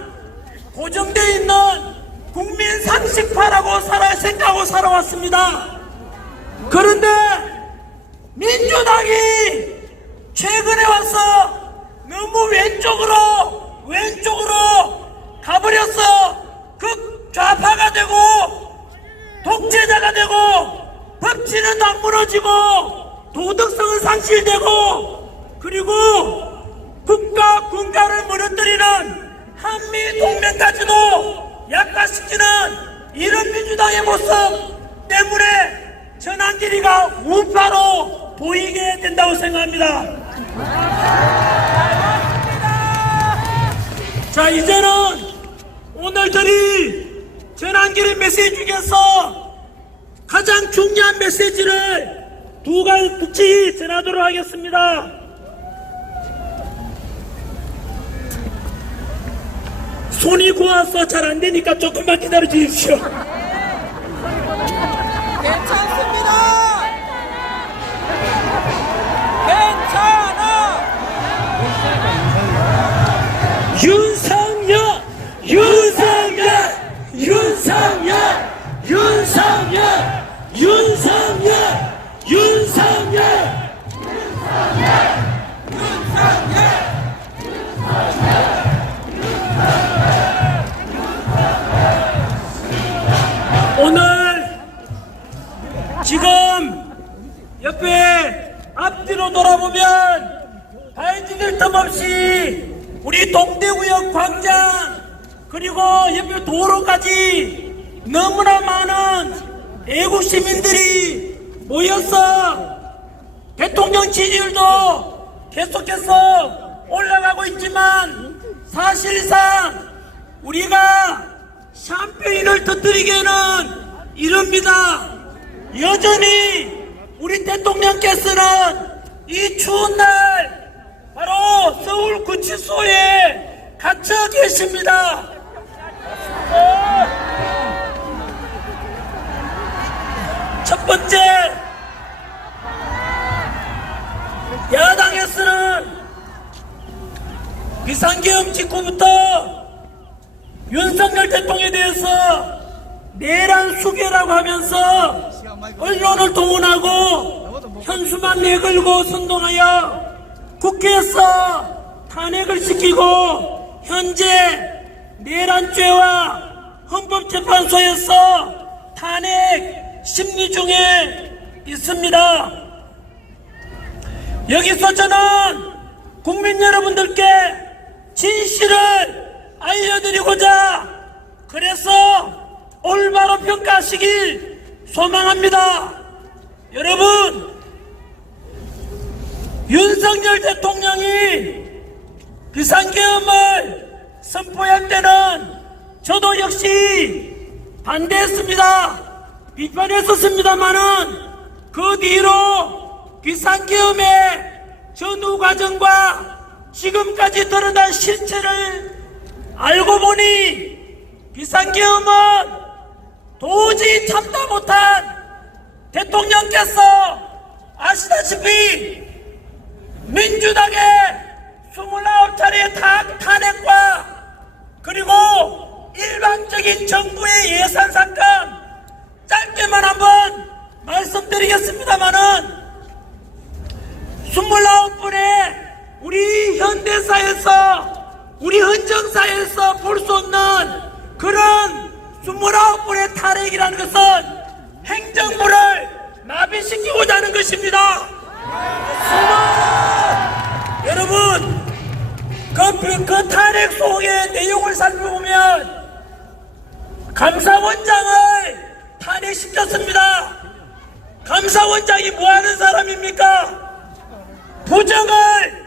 고정되어 있는 국민 상식파라고 생각하고 살아왔습니다. 그런데 민주당이 최근에 와서 너무 왼쪽으로 가버렸어. 극좌파가 되고 독재자가 되고 법치는 안 무너지고 도덕성은 상실되고 그리고 국가 군가를 무너뜨리는 한미 동맹까지도 약화시키는 이런 민주당의 모습 우파로 보이게 된다고 생각합니다. 자, 이제는 오늘 드릴 전환기의 메시지 중에서 가장 중요한 메시지를 두 가지 전하도록 하겠습니다. 손이 고와서 잘 안 되니까 조금만 기다려 주십시오. 괜찮습니다. 괜찮아. 윤석열, 윤석열, 윤석열, 윤석열, 윤석열, 윤석열. 오늘 지금 옆에 앞뒤로 돌아보면 발디딜 틈 없이 우리 동대구역 광장 그리고 옆에 도로까지 너무나 많은 애국 시민들이 모여서 대통령 지지율도 계속해서 올라가고 있지만 사실상 우리가 샴페인을 터뜨리기에는 이릅니다. 여전히 우리 대통령께서는 이 추운 날 바로 서울 구치소에 갇혀 계십니다. 첫 번째, 야당에서는 비상계엄 직후부터 윤석열 대통령에 대해서 내란 수괴라고 하면서 언론을 동원하고 현수막 내걸고 선동하여 국회에서 탄핵을 시키고 현재 내란죄와 헌법재판소에서 탄핵 심리 중에 있습니다. 여기서 저는 국민 여러분들께 진실을 알려드리고자 그래서 올바로 평가하시길 소망합니다. 여러분, 윤석열 대통령이 비상계엄을 선포할 때는 저도 역시 반대했습니다. 비판했었습니다만은 그 뒤로 비상계엄의 전후 과정과 지금까지 드러난 실체를 알고 보니 비상계엄은 도저히 참다 못한 대통령께서 아시다시피 민주당의 29차례 탄핵과 그리고 일방적인 정부의 예산 삭감 짧게만 한번 말씀드리겠습니다마는 29분의 우리 현대사에서 우리 헌정사에서 볼 수 없는 그런 29분의 탄핵이라는 것은 행정부를 마비시키고자 하는 것입니다. 여러분, 그 탄핵 속의 내용을 살펴보면 감사원장을 탄핵시켰습니다. 감사원장이 뭐하는 사람입니까? 부정을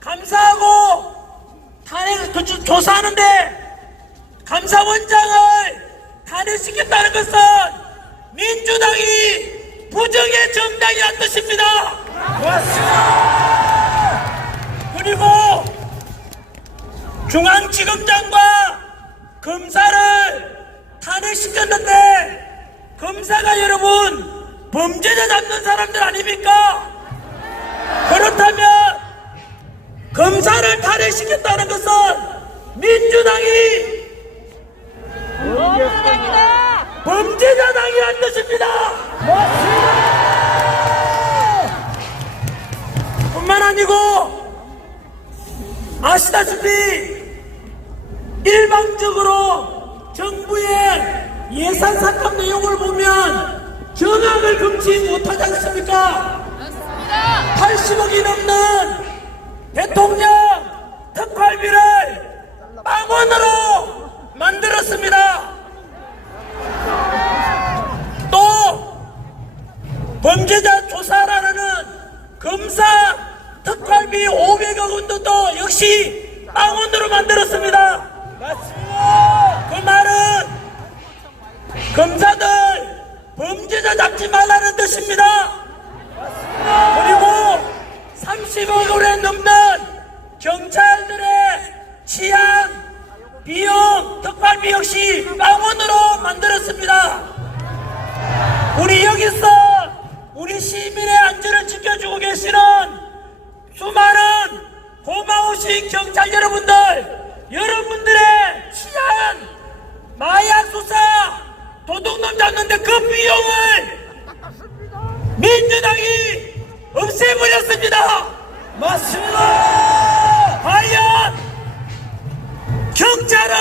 감사하고 탄핵 조사하는데 감사원장을 탄핵시켰다는 것은 민주당이 부정의 정당이란 뜻입니다. 그리고 중앙지검장과 검사를 탄핵시켰는데 검사가 여러분 범죄자 잡는 사람들 아닙니까? 그렇다면 검사를 탄핵시켰다는 것은 민주당이 범죄자당이란 뜻입니다. 뿐만 아니고 아시다시피 일방적으로 정부의 예산 삭감 내용을 보면 정확을 금치 못하지 않습니까? 80억이 넘는 대통령 특활비를 빵원으로 만들었습니다. 또 범죄자 조사 없이 빵원으로 만들었습니다. 맞습니다. 그 말은 검사들 범죄자 잡지 말라는 뜻입니다. 그리고 30억 원에 넘는 경찰들의 치안, 비용, 특활비 역시 빵원으로 만들었습니다. 우리 여기서 우리 시민의 안전을 지켜주고 계시는 수많은 고마우신 경찰 여러분들의 치안, 마약 수사, 도둑놈 잡는데 그 비용을 민주당이 없애버렸습니다. 맞습니다. 과연 경찰은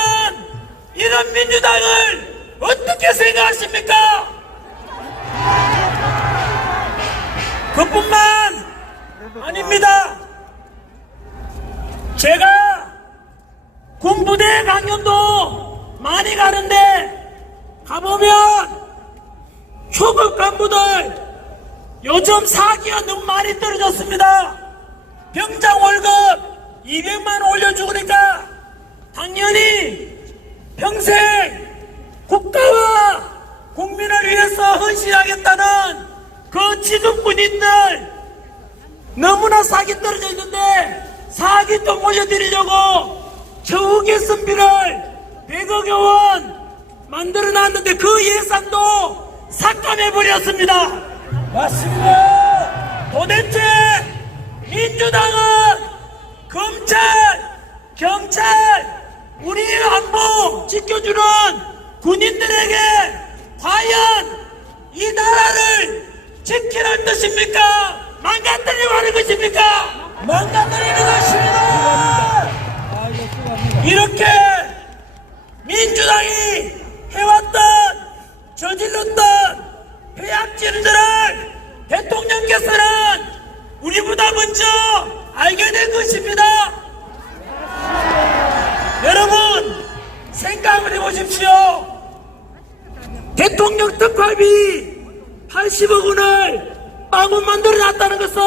이런 민주당을 어떻게 생각하십니까? 그뿐만 아닙니다. 제가 군부대 강연도 많이 가는데 가보면 초급 간부들 요즘 사기가 너무 많이 떨어졌습니다. 병장 월급 200만 원 올려주니까 당연히 평생 국가와 국민을 위해서 헌신하겠다는 그 지금군인들 너무나 사기 떨어져 있는데 사기 또 몰려드리려고 처우 개선비를 100억 원 만들어 놨는데 그 예산도 삭감해버렸습니다. 맞습니다. 도대체 민주당은 검찰, 경찰, 우리 안보 지켜주는 군인들에게 과연 이 나라를 지키라는 뜻입니까? 망가뜨리려고 하는 것입니까? 망가뜨리는 것입니다. 이렇게 민주당이 해왔던 저질렀던 폐악질들을 대통령께서는 우리보다 먼저 알게 된 것입니다. 여러분 생각을 해보십시오. 대통령 특활비 80억 원을 빵원 만들어 놨다는 것은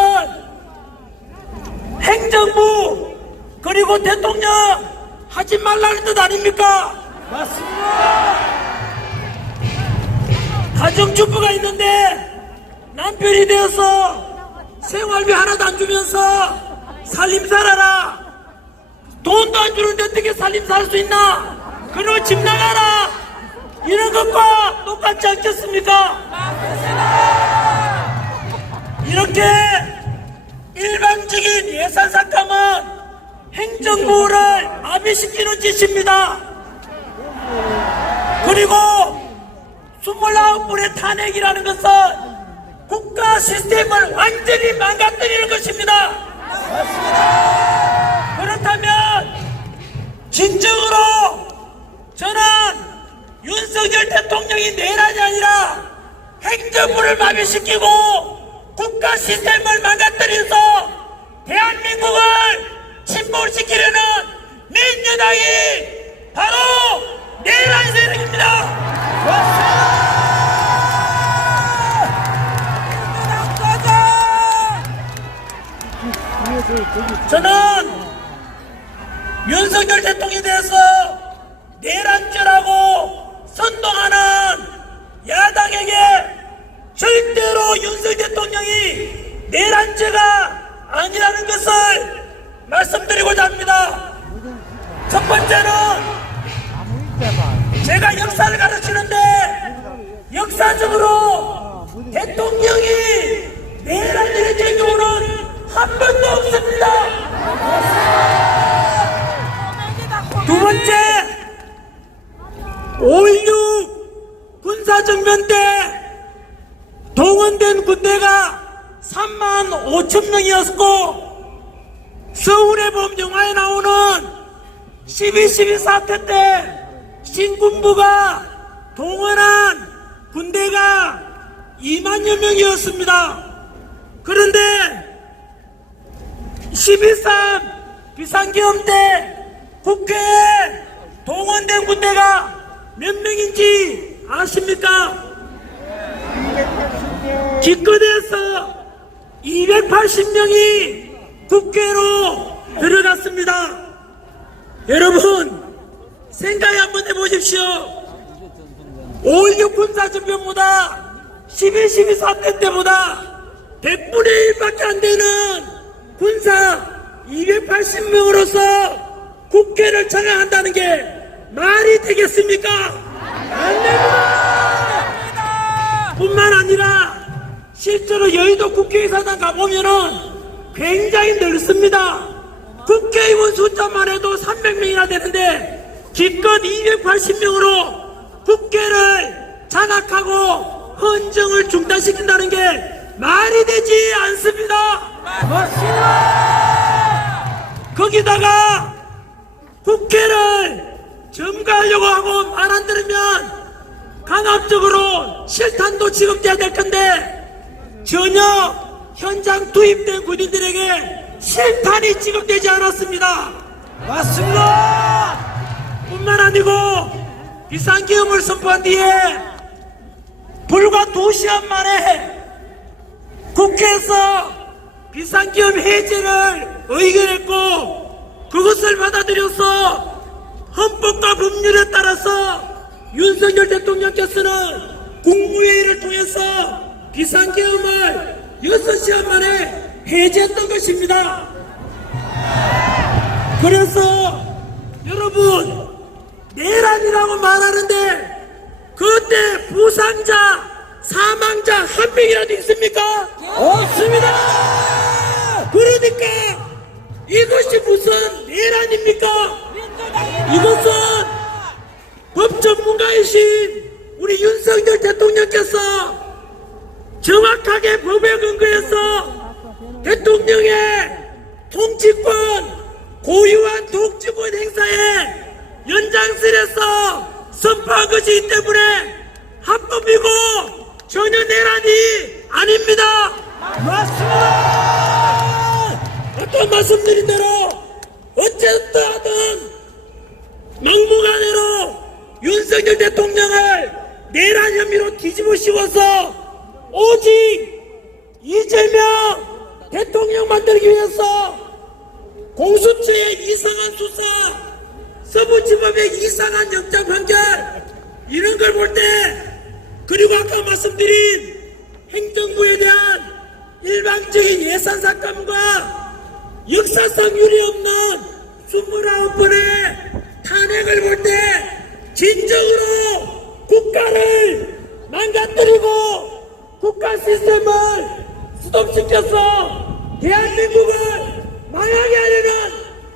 행정부 그리고 대통령 하지 말라는 뜻 아닙니까? 맞습니다. 가정주부가 있는데 남편이 되어서 생활비 하나도 안 주면서 살림 살아라. 돈도 안 주는데 어떻게 살림 살 수 있나? 그리고 집 나가라. 이런 것과 똑같지 않겠습니까? 이렇게 일방적인 예산 삭감은 행정부를 마비시키는 짓입니다. 그리고 29분의 탄핵이라는 것은 국가 시스템을 완전히 망가뜨리는 것입니다. 그렇다면 진정으로 저는 윤석열 대통령이 내란이 아니라 행정부를 마비시키고 국가 시스템을 망가뜨려서 대한민국을 침몰시키려는 민주당이 바로 내란 세력입니다. 저는 윤석열 대통령에 대해서 내란죄라고 선동하는 야당에게 절대로 윤석열 대통령이 내란죄가 아니라는 것을 말씀드리고자 합니다. 첫 번째는 제가 역사를 가르치는데 역사적으로 대통령이 내란죄를 진 경우는 한 번도 없습니다. 두 번째, 5.16 군사정변 때 동원된 군대가 3만 5천 명이었고 서울의 봄 영화에 나오는 12.12 사태 때 신군부가 동원한 군대가 2만여 명이었습니다. 그런데 12.3 비상계엄 때 국회에 동원된 군대가 몇 명인지 아십니까? 기껏해서 280명이 국회로 들어갔습니다. 여러분 생각 한번 해보십시오. 5.16 군사전병보다 12.12 사태 때보다 100분의 1밖에 안 되는 군사 280명으로서 국회를 장악한다는 게 말이 되겠습니까? 안 됩니다! 뿐만 아니라 실제로 여의도 국회의사당 가보면은 굉장히 넓습니다. 국회의원 숫자만 해도 300명이나 되는데 기껏 280명으로 국회를 장악하고 헌정을 중단시킨다는 게 말이 되지 않습니다. 맞습니다. 거기다가 국회를 점거하려고 하고 말 안 들으면 강압적으로 실탄도 지급돼야 될 건데 전혀 현장 투입된 군인들에게 실탄이 지급되지 않았습니다. 맞습니다. 뿐만 아니고 비상계엄을 선포한 뒤에 불과 2시간 만에 국회에서 비상계엄 해제를 의결했고 그것을 받아들여서 헌법과 법률에 따라서 윤석열 대통령께서는 국무회의를 통해서 비상계엄을 6시간 만에 해제했던 것입니다. 그래서 여러분 내란이라고 말하는데 그때 부상자 사망자 한 명이라도 있습니까? 없습니다. 그러니까 이것이 무슨 내란입니까? 이것은 법 전문가이신 우리 윤석열 대통령께서 정확하게 법에 근거해서 대통령의 통치권 고유한 독주권 행사에 연장선에서 선포한 것이기 때문에 합법이고 전혀 내란이 아닙니다. 맞습니다. 아까 말씀드린 대로 어쨌든 하든 막무가내로 윤석열 대통령을 내란 혐의로 뒤집어 씌워서 오직 이재명 대통령 만들기 위해서 공수처의 이상한 수사, 서부지법의 이상한 영장 판결 이런 걸 볼 때 그리고 아까 말씀드린 행정부에 대한 일방적인 예산 삭감과 역사상 유례없는 29번의 탄핵을 볼 때 진정으로 국가를 망가뜨리고 국가 시스템을 수동시켜서 대한민국을 망하게 하려는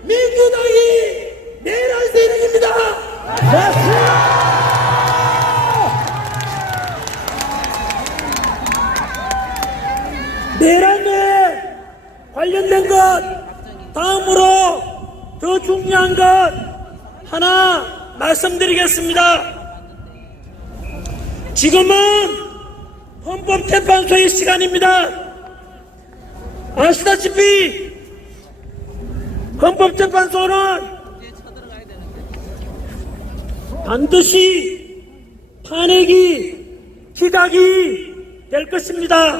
민주당이 내란 세력입니다. 맞습니다. 내란에 관련된 것 다음으로 더 중요한 것 하나 말씀드리겠습니다. 지금은 헌법재판소의 시간입니다. 아시다시피 헌법재판소는 반드시 탄핵이 기각이 될 것입니다.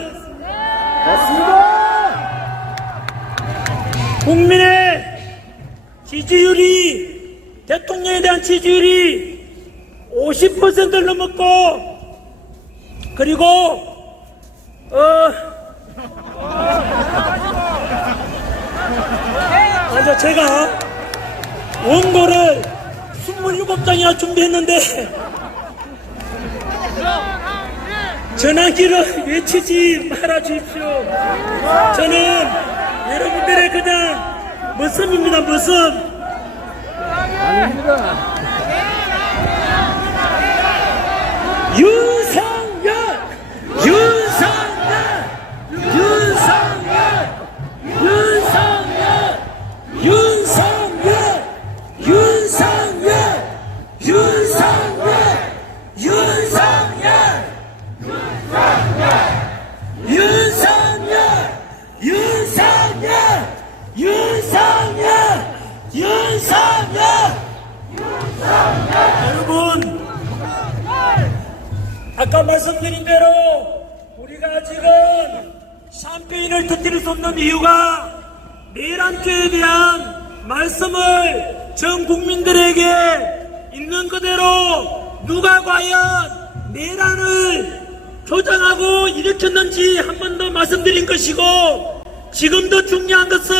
맞습니다. 국민의 지지율이 대통령에 대한 지지율이 50%를 넘었고 그리고 먼저 제가 원고를 27장이나 준비했는데 전화기를 외치지 말아 주십시오. 저는 여러분들의 그냥 머슴입니다. 머슴. 아닙니다. 윤석열! 윤석열! 윤석열! 윤석열! 윤석열! 윤석열! 윤석열! 윤석열! 윤석열! 윤석열! 윤석열! 윤석열! 여러분 아까 말씀드린 대로 우리가 지금 샴페인을 터뜨릴 수 없는 이유가 내란죄에 대한 말씀을 전 국민들에게 있는 그대로 누가 과연 내란을 조장하고 일으켰는지 한 번 더 말씀드린 것이고, 지금도 중요한 것은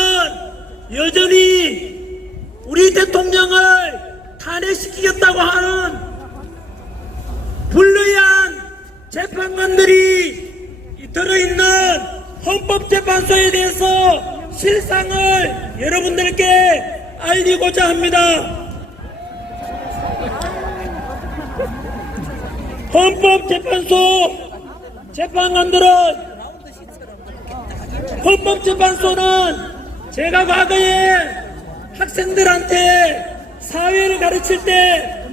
여전히 우리 대통령을 탄핵시키겠다고 하는 불리한 재판관들이 들어있는 헌법재판소에 대해서 실상을 여러분들께 알리고자 합니다. 헌법재판소 재판관들은, 헌법재판소는 제가 과거에 학생들한테 사회를 가르칠 때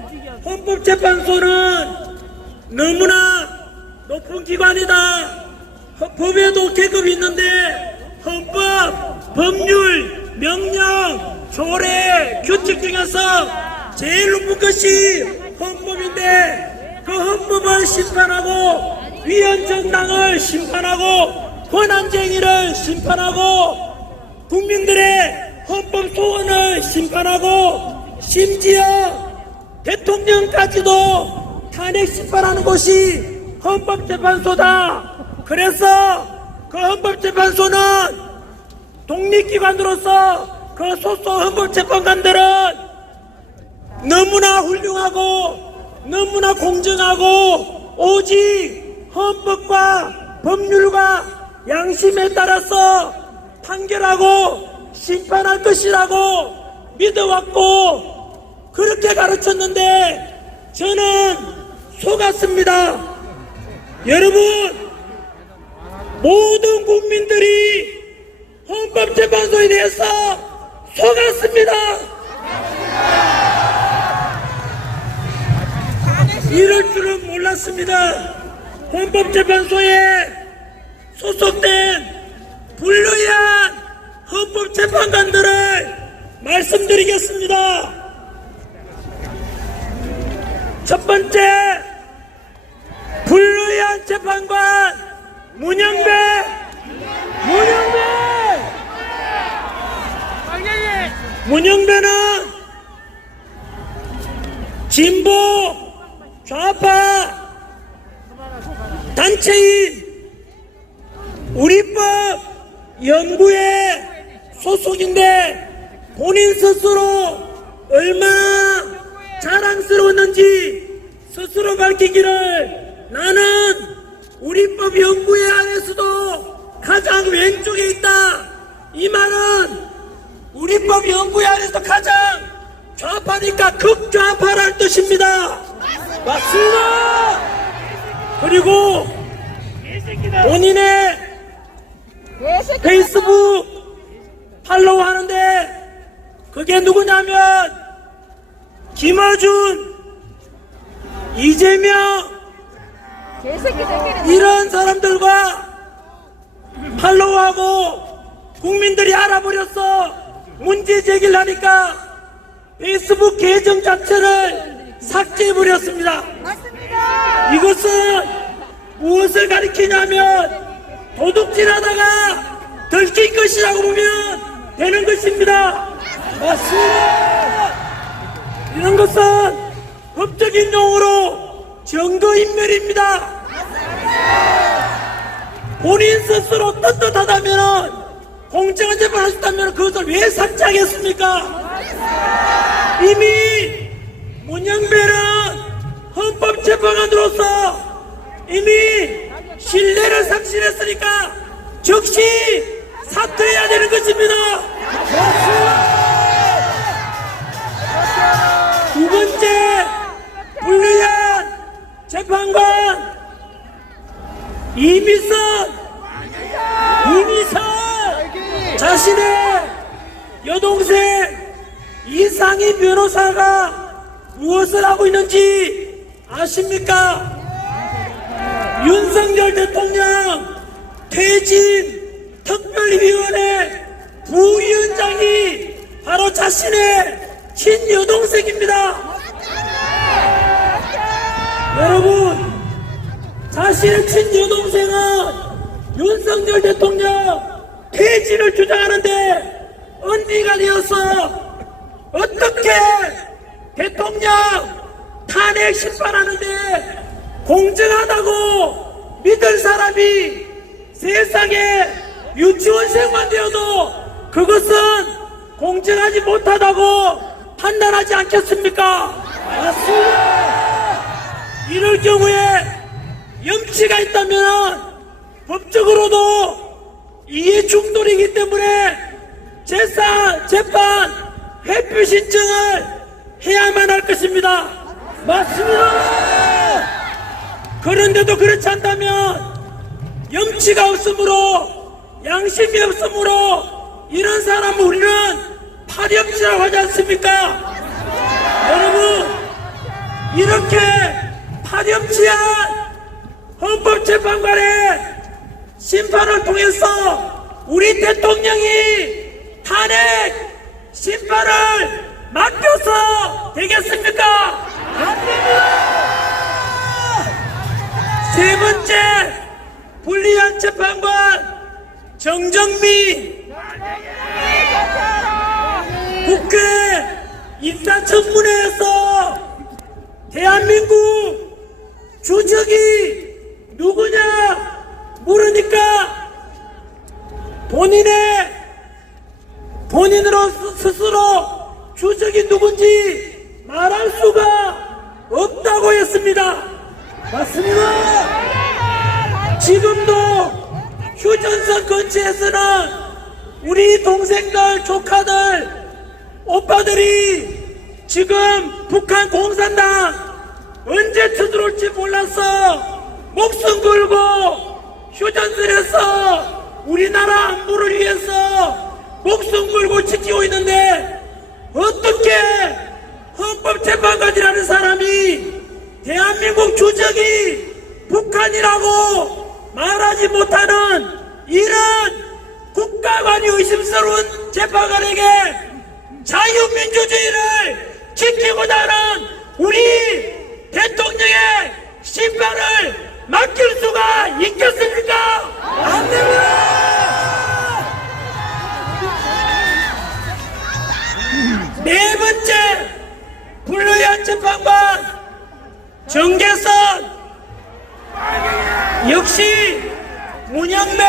헌법재판소는 너무나 높은 기관이다, 법에도 계급이 있는데 헌법, 법률, 명령, 조례, 규칙 중에서 제일 높은 것이 헌법인데, 그 헌법을 심판하고 위헌정당을 심판하고 권한쟁의를 심판하고 국민들의 헌법 소원을 심판하고 심지어 대통령까지도 탄핵 심판하는 곳이 헌법재판소다. 그래서 그 헌법재판소는 독립기관으로서 그 소속 헌법재판관들은 너무나 훌륭하고 너무나 공정하고 오직 헌법과 법률과 양심에 따라서 판결하고 심판할 것이라고 믿어왔고 그렇게 가르쳤는데 저는 속았습니다. 여러분, 모든 국민들이 헌법재판소에 대해서 속았습니다. 이럴 줄은 몰랐습니다. 헌법재판소에 소속된 불리한 헌법재판관들을 말씀드리겠습니다. 첫 번째, 불리한 재판관 문영배. 문영배는 진보 좌파 단체인 우리법 연구회 소속인데 본인 스스로 얼마나 자랑스러웠는지 스스로 밝히기를, 나는 우리법 연구회 안에서도 가장 왼쪽에 있다. 이 말은 우리법 연구회 안에서 가장 좌파니까 극좌파라는 뜻입니다. 맞습니다. 그리고 본인의 페이스북 팔로우 하는데 그게 누구냐면 김어준, 이재명 이런 사람들과 팔로우하고 국민들이 알아버렸어. 문제 제기를 하니까 페이스북 계정 자체를 삭제해버렸습니다. 이것은 무엇을 가리키냐면 도둑질하다가 들킬 것이라고 보면 되는 것입니다. 맞습니다. 이런 것은 법적인 용어로 증거인멸입니다. 본인 스스로 떳떳하다면, 공정한 재판을 했다면 그것을 왜 삭제하겠습니까? 이미 문영배는 헌법재판관으로서 이미 신뢰를 상실했으니까 즉시 사퇴해야 되는 것입니다. 두 번째, 불리한 재판관 이미선 자신의 여동생 이상희 변호사가 무엇을 하고 있는지 아십니까? 윤석열 대통령 퇴진 특별위원회 부위원장이 바로 자신의 친여동생입니다. 여러분, 자신의 친여동생은 윤석열 대통령 퇴진을 주장하는데 대통령 탄핵 심판하는데 공정하다고 믿을 사람이 세상에 유치원생만 되어도 그것은 공정하지 못하다고 판단하지 않겠습니까? 맞습니다. 이럴 경우에 염치가 있다면 법적으로도 이해 충돌이기 때문에 재판 회피 신청을 해야만 할 것입니다. 맞습니다. 그런데도 그렇지 않다면 염치가 없으므로 양심이 없으므로 이런 사람을 우리는 파렴치라고 하지 않습니까? 여러분, 이렇게 파렴치한 헌법재판관의 심판을 통해서 우리 대통령이 탄핵 심판을 맡겨서 되겠습니까? 안 됩니다. 세 번째, 불리한 재판관 정정미 국회 인사청문회에서 대한민국 주적이 누구냐 물으니까 본인으로 스스로 주적이 누군지 말할 수가 없다고 했습니다. 맞습니다. 지금도 휴전선 근처에서는 우리 동생들, 조카들, 오빠들이 지금 북한 공산당 언제 쳐들어올지 몰라서 목숨 걸고 휴전선에서 우리나라 안보를 위해서 목숨 걸고 지키고 있는데 어떻게 헌법재판관이라는 사람이 대한민국 주적이 북한이라고 말하지 못하는 이런 국가관이 의심스러운 재판관에게 자유민주주의를 지키고자 하는 우리 대통령의 심판을 맡길 수가 있겠습니까? 안 됩니다. 네 번째, 불리한 재판관 정계선 역시 문영배,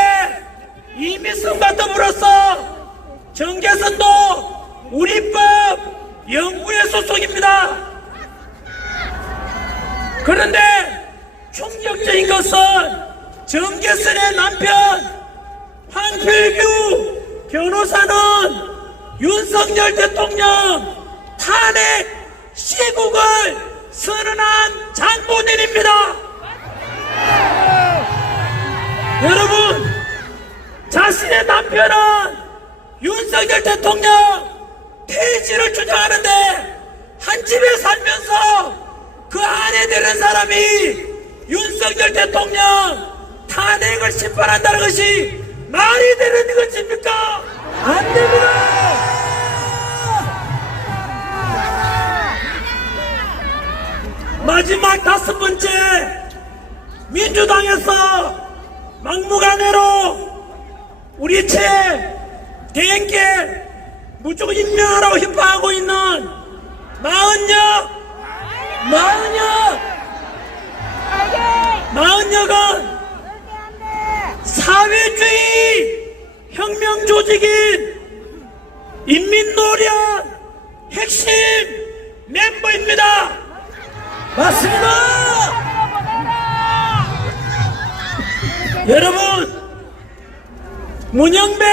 이미승과 더불어서 정계선도 우리법 연구회 소속입니다. 그런데 충격적인 것은 정계선의 남편 황필규 변호사는 윤석열 대통령 탄핵 시국을 선언한 장본인입니다. 여러분, 자신의 남편은 윤석열 대통령 퇴진을 주장하는데 한 집에 살면서 그 안에 드는 사람이 윤석열 대통령 탄핵을 심판한다는 것이 말이 되는 것입니까? 안 됩니다. 마지막 다섯 번째, 민주당에서 막무가내로 우리 채 대행께 무조건 임명하라고 협박하고 있는 마흔역은 사회주의 혁명 조직인 인민노련 핵심 멤버입니다. 맞습니다. 여러분, 문영배,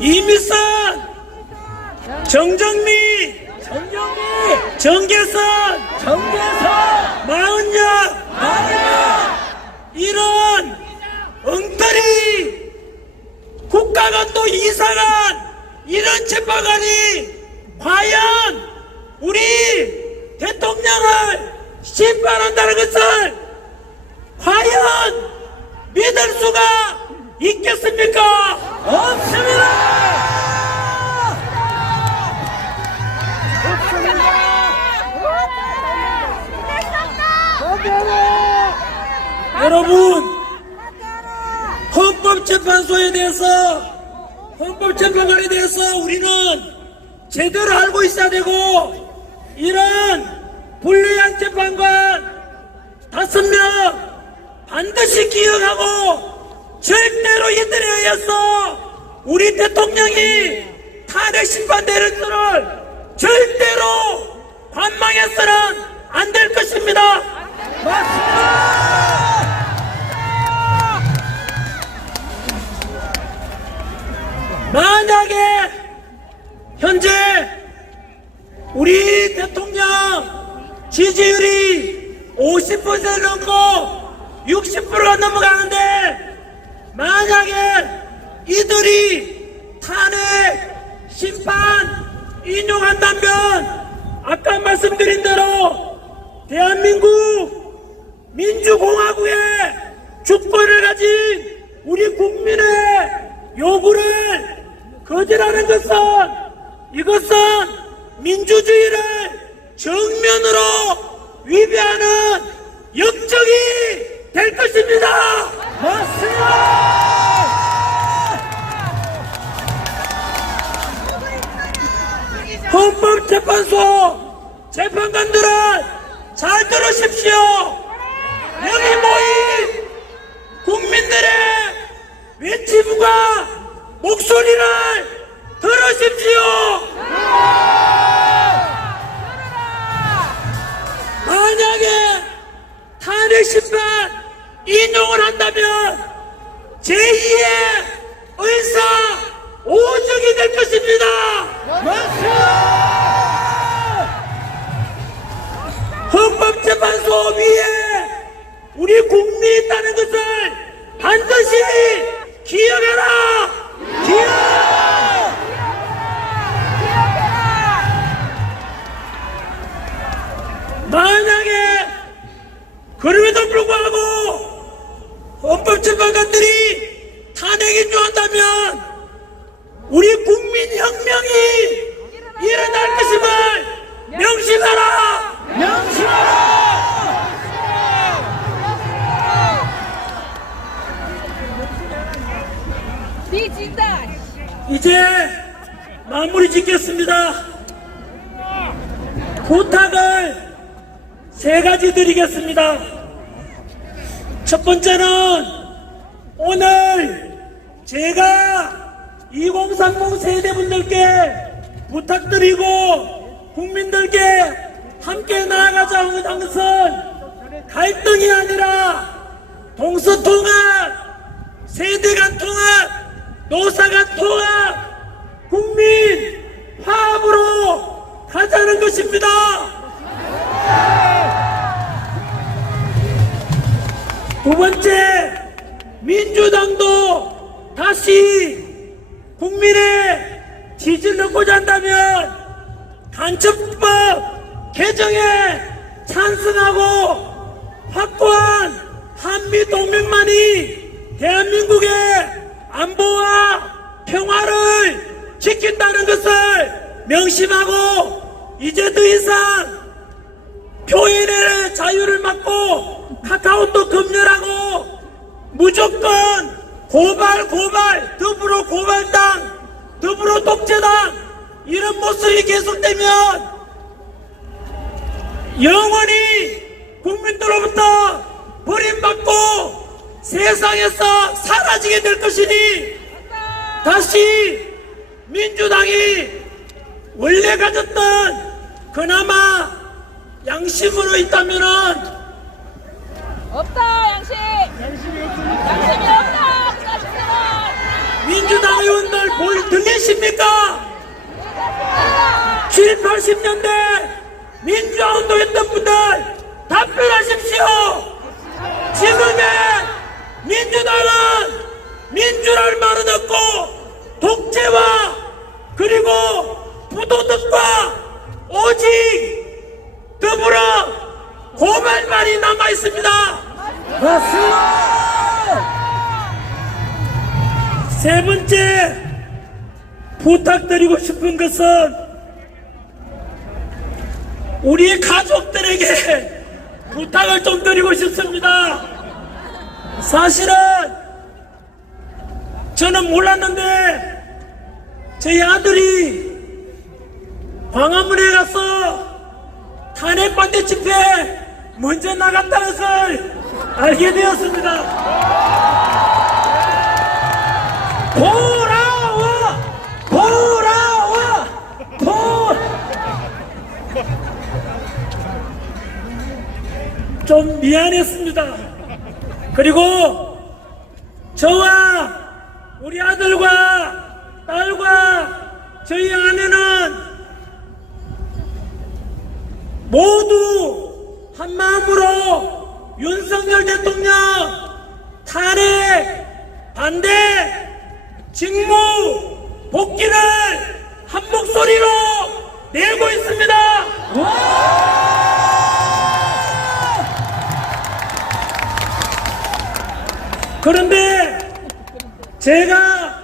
이미선, 정정미, 정계선, 마흔역, 이런 엉터리 국가간도 이상한 이런 재판관이 과연 우리 대통령을 심판한다는 것을 과연 믿을 수가 있겠습니까? 없습니다. 여러분, 헌법재판소에 대해서, 헌법재판관에 대해서 우리는 제대로 알고 있어야 되고, 이런 불리한 재판관 5명 반드시 기억하고 절대로 이들에 의해서 우리 대통령이 탄핵 심판될 것을 절대로 관망해서는 안 될 것입니다. 만약에 현재 우리 대통령 지지율이 50% 넘고 60%가 넘어가는데 만약에 이들이 탄핵 심판 인용한다면 아까 말씀드린 대로 대한민국 민주공화국의 주권을 가진 우리 국민의 요구를 거절하는 것은 이것은 민주주의를 정면으로 위배하는 역적이 될 것입니다. 맞습니다. 헌법재판소 재판관들은 잘 들으십시오. 여기 모인 국민들의 외침과 목소리를 들으십시오. 만약에 탄핵 심판 인용을 한다면 제2의 의사 오적이 될 것입니다. 헌법재판소 위에 우리 국민이 있다는 것을 반드시 기억해라. 만약에 그럼에도 불구하고 헌법재판관들이 탄핵 인용한다면 우리 국민혁명이 일어날 것임을 명심하라. 미친다. 이제 마무리 짓겠습니다. 부탁을 3가지 드리겠습니다. 첫 번째는 오늘 제가 2030 세대분들께 부탁드리고 국민들께 함께 나아가자는 것은 갈등이 아니라 동서통합, 세대간 통합, 노사간 통합, 국민 화합으로 가자는 것입니다. 두 번째, 민주당도 다시 국민의 지지를 얻고자 한다면 간첩법 개정에 찬성하고 확고한 한미동맹만이 대한민국의 안보와 평화를 지킨다는 것을 명심하고 이제 더 이상 표현의 자유를 막고 카카오톡 검열하고 무조건 고발 더불어 고발당 더불어 독재당 이런 모습이 계속되면 영원히 국민들로부터 버림받고 세상에서 사라지게 될 것이니 다시 민주당이 원래 가졌던 그나마 양심으로 있다면은 없다 양심. 양심이 없다. 민주당 의원들 볼 들리십니까? 7, 80년대 민주화 운동했던 분들 답변하십시오. 지금의 민주당은 민주랄 말은 없고 독재와 그리고 부도덕과 오직 더불어 고발만이 남아있습니다. 맞습니다. 세 번째 부탁드리고 싶은 것은 우리 가족들에게 부탁을 좀 드리고 싶습니다. 사실은 저는 몰랐는데 저희 아들이 광화문에 가서 탄핵 반대 집회 먼저 나갔다는 것을 알게 되었습니다. 돌아와! 돌아와! 좀 미안했습니다. 그리고 저와 우리 아들과 딸과 저희 아내는 모두 한마음으로 윤석열 대통령 탄핵 반대 직무 복귀를 한 목소리로 내고 있습니다. 그런데 제가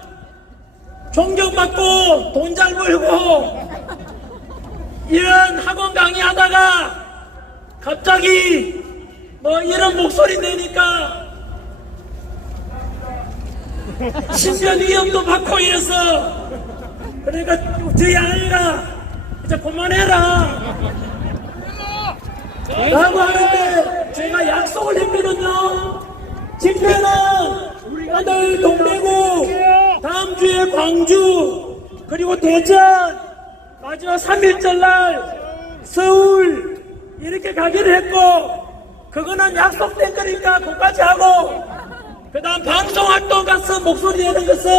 존경받고 돈 잘 벌고 이런 학원 강의하다가 갑자기 뭐 이런 목소리 내니까 신변 위협도 받고 이래서 그러니까 저희 아이가 이제 그만해라 라고 하는데 제가 약속을 했거든요. 집회는 오늘 동대구, 다음 주에 광주, 그리고 대전, 마지막 3일절 날 서울 이렇게 가기로 했고 그거는 약속된 거니까 그까지 하고 그 다음 방송활동 가서 목소리 내는 것은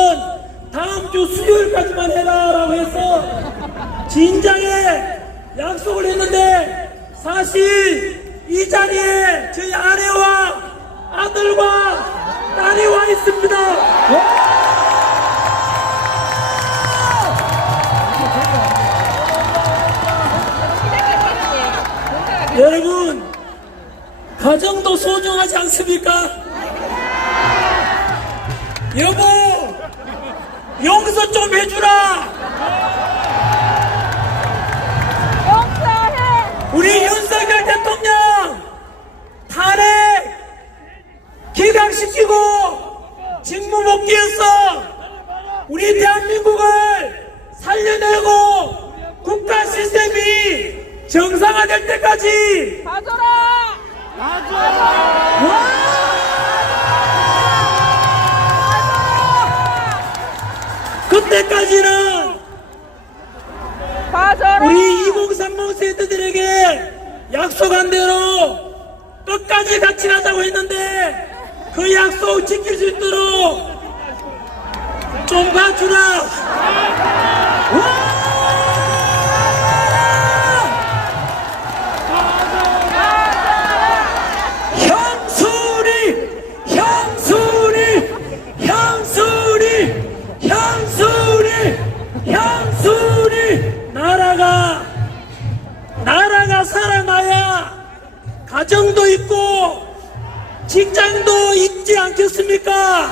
다음 주 수요일까지만 해라 라고 해서 진작에 약속을 했는데 사실 이 자리에 저희 아내와 아들과 딸이 와 있습니다. 여러분, 가정도 소중하지 않습니까? 여보, 용서 좀 해주라. 용서해. 우리 윤석열 대통령 탄핵 기각시키고 직무복귀해서 우리 대한민국을 살려내고 국가 시스템이 정상화될 때까지 봐줘라. 그때까지는 봐줘라. 우리 2030 세대들에게 약속한 대로 끝까지 같이 가자고 했는데 그 약속 지킬 수 있도록 좀 봐주라. 형수리, 형수리, 형수리, 형수리, 형수리. 나라가 살아나야 가정도 있고 직장도 있지 않겠습니까?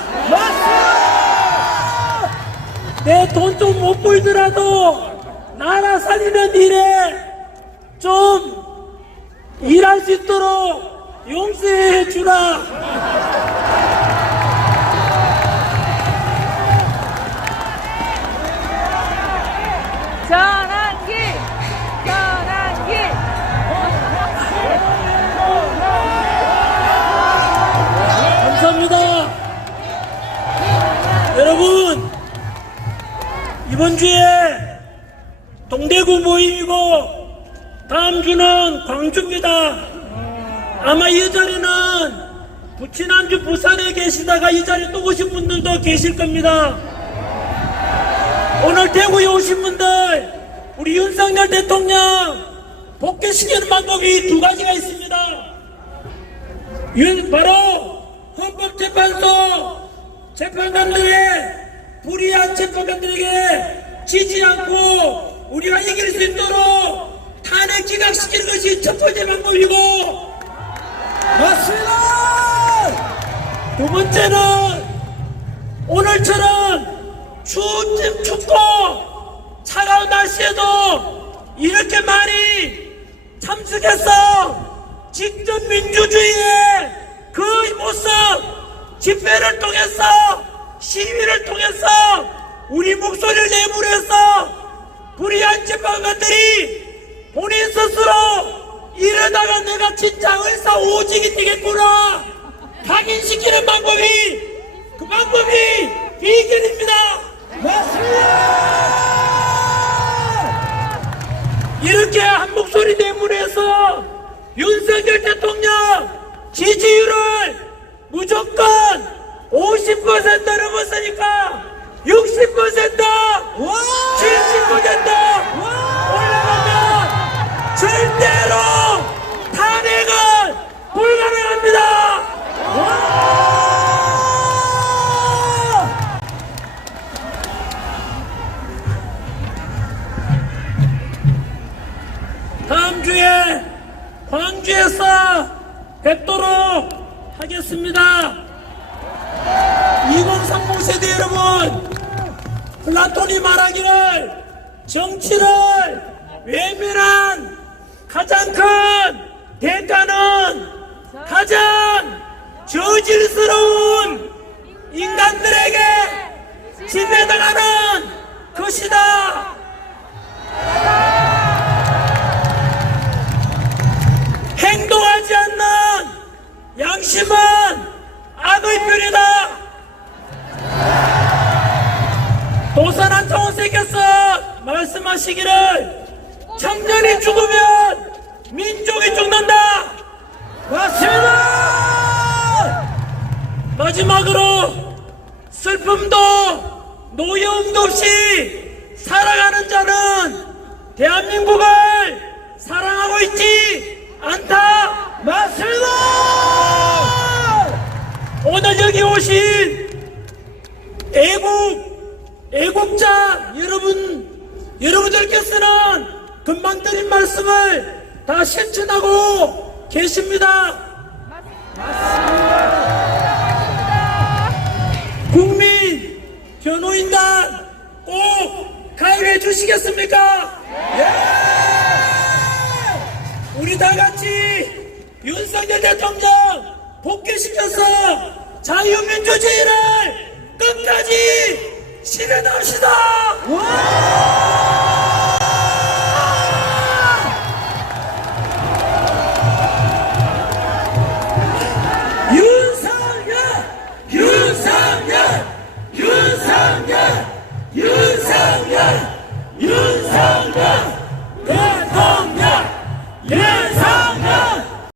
내 돈 좀 못 벌더라도 나라 살리는 일에 좀 일할 수 있도록 용서해 주라. 전환기. 전환기. 감사합니다. 여러분, 이번 주에 동대구 모임이고 다음 주는 광주입니다. 아마 이 자리는 지난주 부산에 계시다가 이 자리에 또 오신 분들도 계실 겁니다. 오늘 대구에 오신 분들 우리 윤석열 대통령 복귀시키는 방법이 두 가지가 있습니다. 바로 헌법재판소 재판관들의 불의한 재판관들에게 지지 않고 우리가 이길 수 있도록 탄핵 기각시키는 것이 첫 번째 방법이고, 맞습니다. 두 번째는 오늘처럼 춥고 차가운 날씨에도 이렇게 많이 참석해서 직접 민주주의의 그 모습 집회를 통해서 시위를 통해서 우리 목소리를 내부해서 불의한 재판관들이 본인 스스로 이러다가 내가 진짜 의사 오직이 되겠구나 각인시키는 그 방법이 비결입니다. 맞습니다. 이렇게 한 목소리 내문해서 윤석열 대통령 지지율을 무조건 50% 넘었으니까 60%, 70% 올라가면 절대로 탄핵은 불가능합니다. 다음 주에 광주에서 뵙도록 하겠습니다. 2030 세대 여러분, 플라톤이 말하기를 정치를 외면한 가장 큰 대가는 가장 저질스러운 인간들에게 지배당하는 것이다. 행동하지 않는 양심은 악의 편이다. 도산한 차원세께서 말씀하시기를 청년이 죽으면 민족이 죽는다. 맞습니다. 마지막으로 슬픔도 노여움도 없이 살아가는 자는 대한민국을 사랑하고 있지 않다. 맞습니다. 오늘 여기 오신 애국자 여러분들께서는 금방 드린 말씀을 다 실천하고 계십니다. 국민 변호인단 꼭 가입해 주시겠습니까? 우리 다 같이 윤석열 대통령 복귀시켜서 자유민주주의를 끝까지 실현합시다.